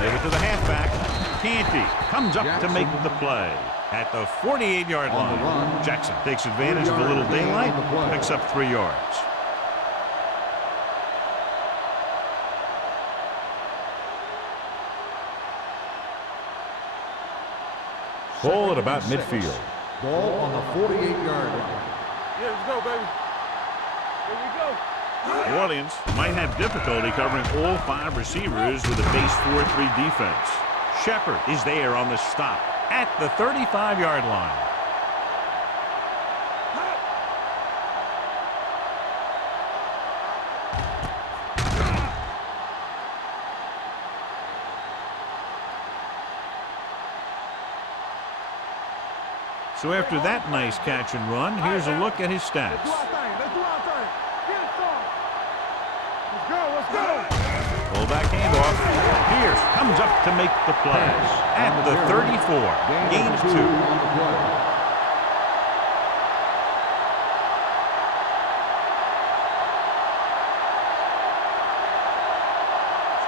Give it to the halfback. Canty comes up to make the play at the 48-yard line. Jackson takes advantage of a little daylight, picks up 3 yards. Ball at about midfield. Ball on the 48-yard line. Yeah, let's go, baby. Here we go. New Orleans might have difficulty covering all 5 receivers with a base 4-3 defense. Shepard is there on the stop at the 35-yard line. So after that nice catch and run, here's a look at his stats. Let's do our thing. Get it started. Let's go. Fullback handoff. Pierce comes up to make the play at the 34. Gain of 2. On the play.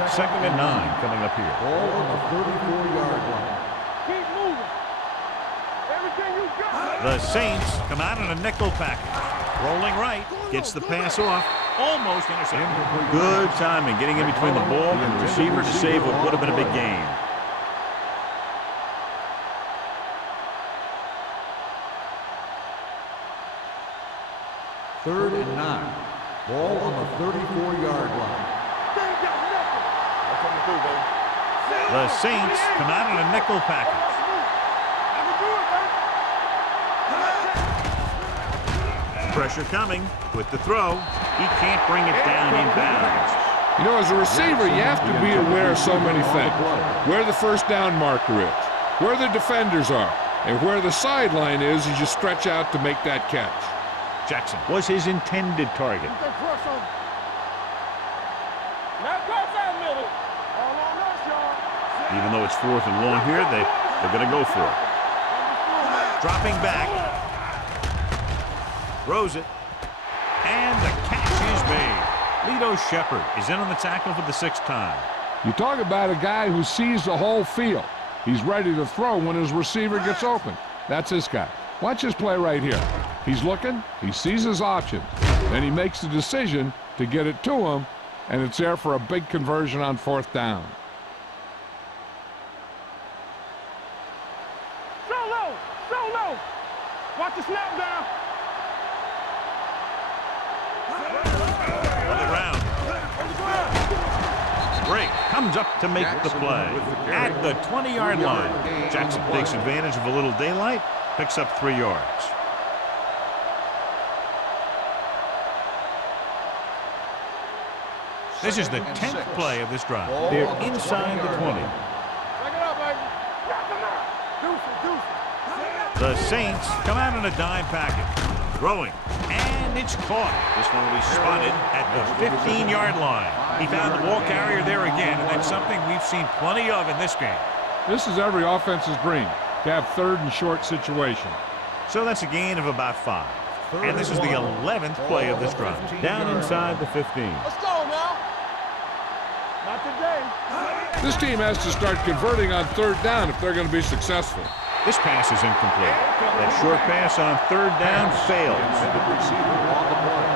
Second and 9 coming up here. Ball on the 34-yard line. Keep moving. Everything you got. The Saints come out in a nickel package. Rolling right, gets the pass off, almost intercepted. Good timing, getting in between the ball and the receiver to save what would have been a big gain. Third and 9. Ball on the 34-yard line. They ain't got nothing. That's coming through, baby. The Saints come out in a nickel package. I can do it, baby. Pressure coming with the throw. He can't bring it down inbounds. You know, as a receiver, you have to be aware of so many things. Where the first down marker is, where the defenders are. And where the sideline is you stretch out to make that catch. Jackson was his intended target. Get that crush on. Now cross out middle. All on us, y'all. Even though it's 4th and long here, they're going to go for it. Dropping back. Throws it. And the catch is made. Lito Shepherd is in on the tackle for the 6th time. You talk about a guy who sees the whole field. He's ready to throw when his receiver gets open. That's this guy. Watch this play right here. He's looking, he sees his options, then he makes the decision to get it to him, and it's there for a big conversion on 4th down. So low. Watch the snap down. On the ground. Break comes up to make the play at the 20-yard line. Jackson takes advantage of a little daylight, picks up 3 yards. This is the 10th play of this drive. They're inside the 20. Back it up, baby. Deuce. The Saints come out in a dime package. Throwing, and it's caught. This one will be spotted at the 15-yard line. He found the ball carrier there again, and that's something we've seen plenty of in this game. This is every offense's dream, to have 3rd and short situation. So that's a gain of about 5. And this is the 11th play of this drive. Down inside the 15. Let's go now. Not today. This team has to start converting on 3rd down if they're going to be successful. This pass is incomplete. That short pass on 3rd down fails. The receiver on the play.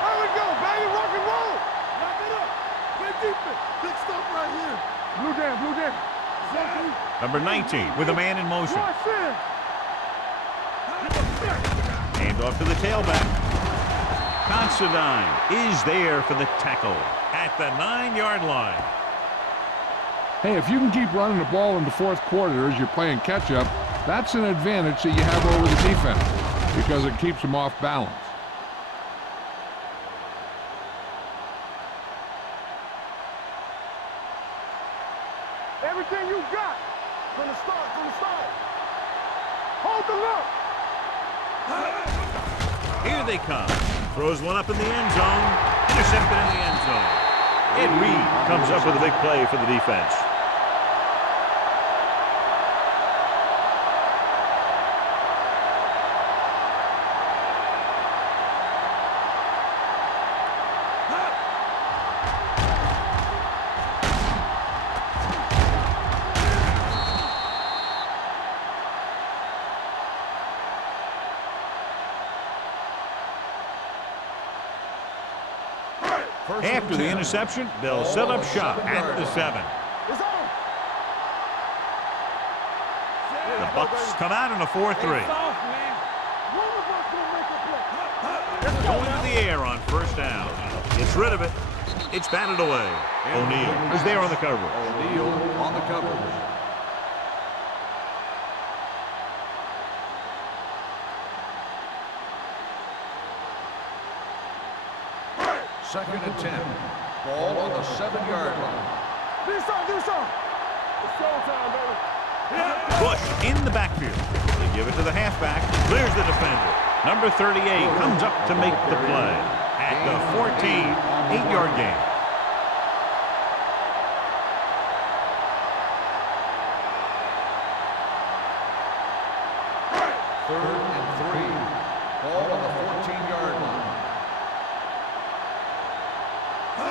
There we go, baby. Rock and roll. Lock it up. Play defense. Big stuff right here. Blue down. Number 19 with a man in motion. Hand off to the tailback. Considine is there for the tackle at the 9-yard line. Hey, if you can keep running the ball in the 4th quarter as you're playing catch-up, that's an advantage that you have over the defense because it keeps them off balance. Everything you got from the start. Hold the look. Here they come. Throws one up in the end zone. Intercepted in the end zone. Ed Reed comes up with a big play for the defense. After the interception, they'll set up shop at the 7. The Bucs come out in a 4-3. Going to the air on 1st down. Gets rid of it. It's batted away. O'Neal is there on the cover. O'Neal on the coverage. Second and 10. Ball on the 7-yard line. Do some. It's showtime, baby. Bush in the backfield. They give it to the halfback. Clears the defender. Number 38 comes up to make the play. At the 14, 8-yard gain. Third and 3. Ball on the 14-yard line.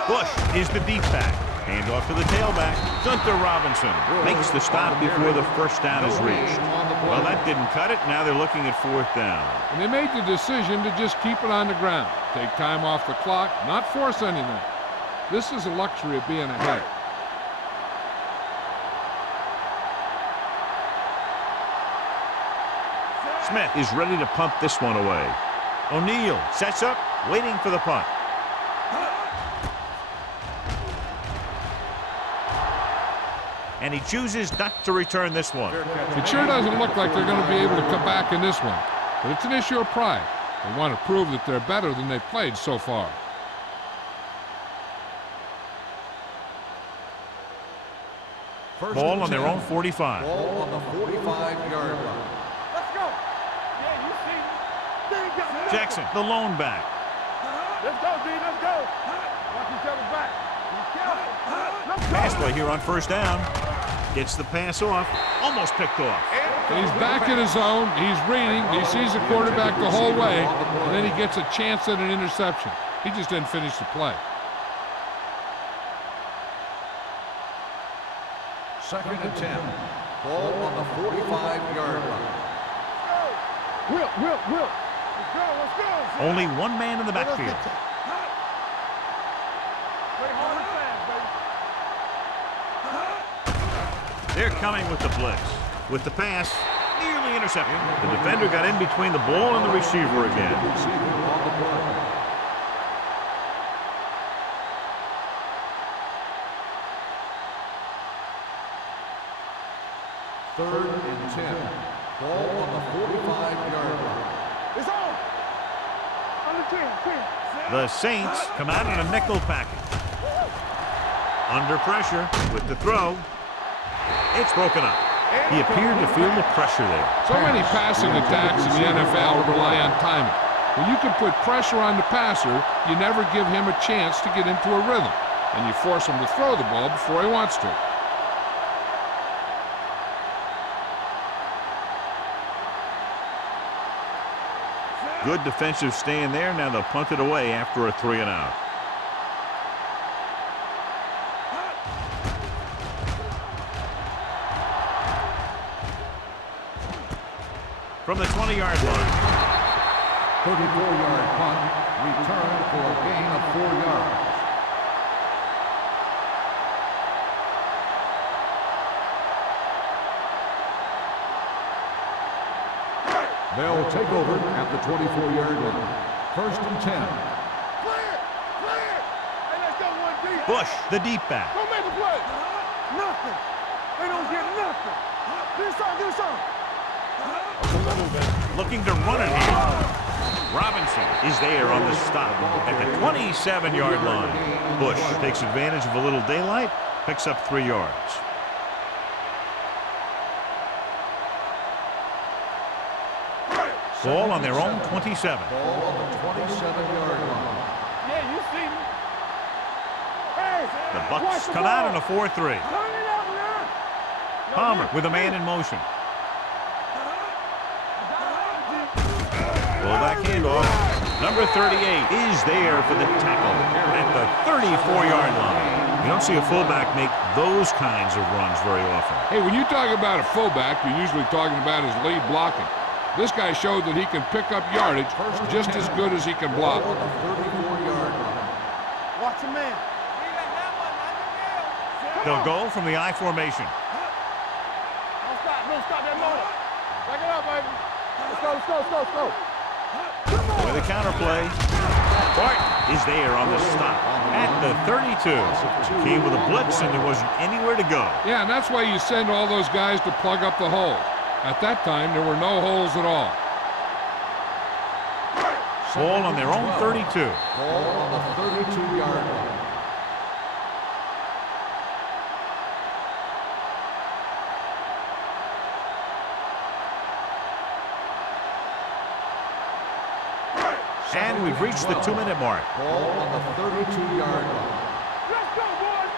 Bush is the deep back. Hand off to the tailback. Gunter Robinson makes the stop before the 1st down is reached. Well, that didn't cut it. Now they're looking at 4th down. And they made the decision to just keep it on the ground. Take time off the clock, not force anything. This is a luxury of being ahead. Smith is ready to punt this one away. O'Neal sets up, waiting for the punt. And he chooses not to return this one. It sure doesn't look like they're going to be able to come back in this one. But it's an issue of pride. They want to prove that they're better than they've played so far. Ball on their own 45. Ball on the 45-yard line. Let's go. Yeah, you see. They ain't got nothing. Jackson, the lone back. Let's go, D. Let's go. Watch each other back. Be careful. Let's go. Pass play here on first down. Gets the pass off. Almost picked off. He's back in his zone. He's reading. He sees the quarterback the whole way, and then he gets a chance at an interception. He just didn't finish the play. Second and 10. Ball on the 45-yard line. Will. Let's go. Only one man in the backfield. Play hard and fast, baby. They're coming with the blitz. With the pass, nearly intercepted. The defender got in between the ball and the receiver again. Receiver on the play. Third and 10. Ball on the 45-yard line. It's on. Under 10. The Saints come out in a nickel package. Under pressure with the throw. It's broken up. He appeared to feel the pressure there. So many passing attacks in the NFL rely on timing. When you can put pressure on the passer, you never give him a chance to get into a rhythm, and you force him to throw the ball before he wants to. Good defensive stand there. Now they'll punt it away after a 3-and-out. From the 20-yard line. 34-yard punt, returned for a gain of 4 yards. They'll take over at the 24-yard line. First and 10. Clear. Hey, let's go one deep. Bush, the deep back. Don't make a play. Nothing. They don't get nothing. Do something. Looking to run it here. Robinson is there on the stop at the 27-yard line. Bush takes advantage of a little daylight, picks up 3 yards. Ball on their own 27. Ball on the 27-yard line. Yeah, you see me. Hey, The Bucks come out in a 4-3. turn it up now. Palmer with a man in motion. Fullback handoff. Number 38 is there for the tackle at the 34-yard line. You don't see a fullback make those kinds of runs very often. Hey, when you talk about a fullback, you're usually talking about his lead blocking. This guy showed that he can pick up yardage just as good as he can block. Ball on the 34-yard line. Watch your man. They'll go from the I formation. Don't stop that motor. Back it up, baby. Let's go. With a counterplay. Barton is there on the stop at the 32. Came with a blitz and there wasn't anywhere to go. Yeah, and that's why you send all those guys to plug up the hole. At that time, there were no holes at all. Ball on their own 32. Ball on the 32-yard line. And we've reached the 2-minute mark. Ball on the 32-yard line. Let's go, boys.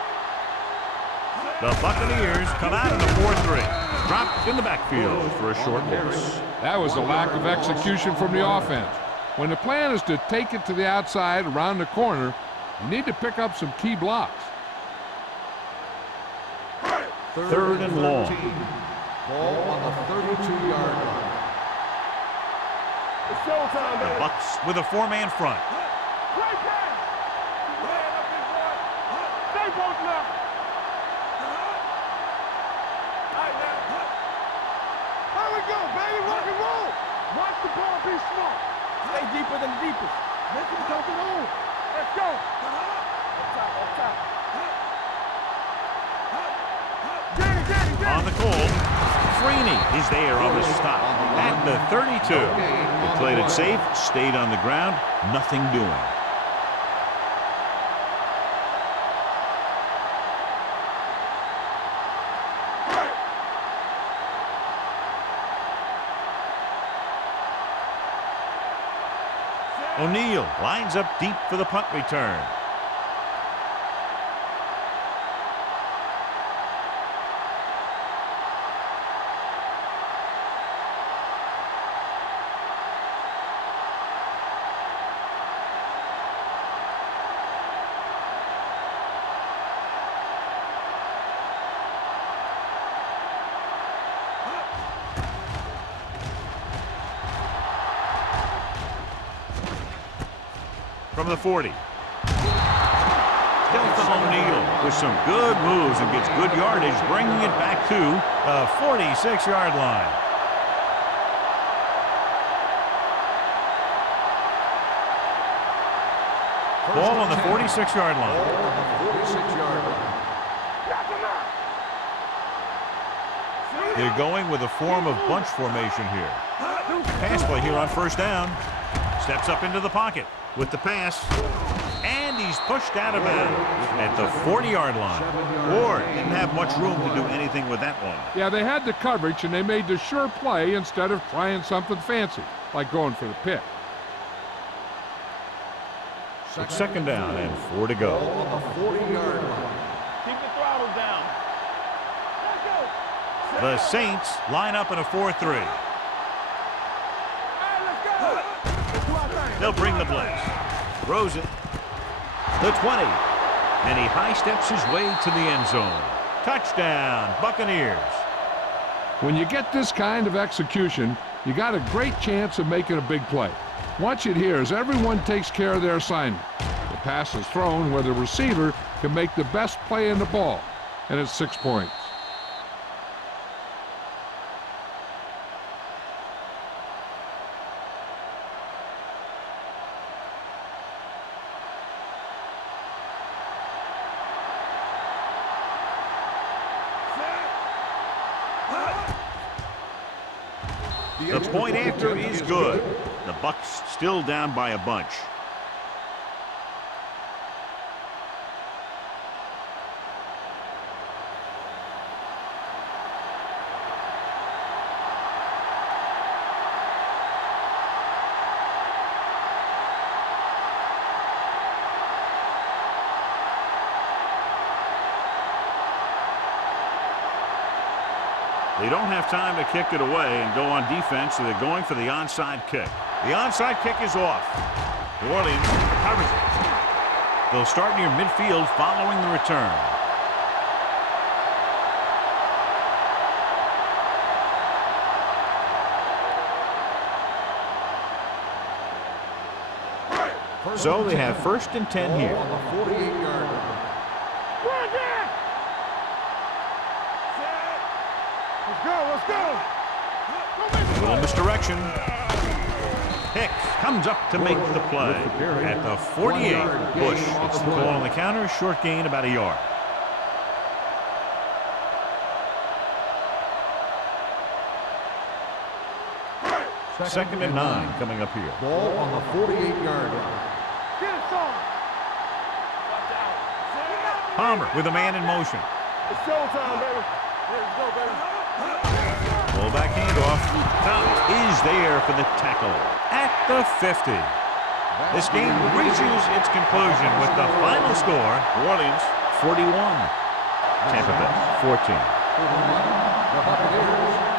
The Buccaneers come out in the 4-3. Dropped in the backfield for a short loss. That was a lack of execution from the offense. When the plan is to take it to the outside around the corner, you need to pick up some key blocks. Third and long. 13. Ball on the 32-yard line. It's showtime, The baby. Bucks with a 4-man front. Great pass. Man up, big boy. Stay posted up. All right, now. Here we go, baby. Rock and roll. Watch the ball. Be smart. Stay deeper than the deepest. Make him dump it on. Let's go. Up top. Danny. On the call, Freeney is there on the stop at the 32. They played it safe, stayed on the ground, nothing doing. O'Neal lines up deep for the punt return. From the 40. O'Neal with some good moves and gets good yardage, bringing it back to the 46-yard line. Ball on the 46-yard line. They're going with a form of bunch formation here. Pass play here on first down. Steps up into the pocket with the pass. And he's pushed out of bounds at the 40-yard line. Ward didn't have much room to do anything with that one. Yeah, they had the coverage, and they made the sure play instead of trying something fancy, like going for the pick. It's second down and 4 to go. Keep the throttle down. The Saints line up in a 4-3. They'll bring the blitz. Throws it. The 20. And he high steps his way to the end zone. Touchdown, Buccaneers. When you get this kind of execution, you got a great chance of making a big play. Watch it here as everyone takes care of their assignment. The pass is thrown where the receiver can make the best play in the ball, and it's 6 points. The point after is good. The Bucs still down by a bunch. They don't have time to kick it away and go on defense, so they're going for the onside kick. The onside kick is off. New Orleans covers it. They'll start near midfield following the return. So they have 1st and 10 here. Let's go. A little misdirection. Hicks comes up to make the play. At the 48, Bush gets the ball on the counter. Short gain, about a yard. Second and 9 coming up here. Ball on the 48-yard line. Get it, son. Palmer with a man in motion. It's showtime, baby. Let's go, baby. Fullback handoff. Thomas is there for the tackle at the 50. This game reaches its conclusion with the final score: New Orleans 41, Tampa Bay 14. The Buccaneers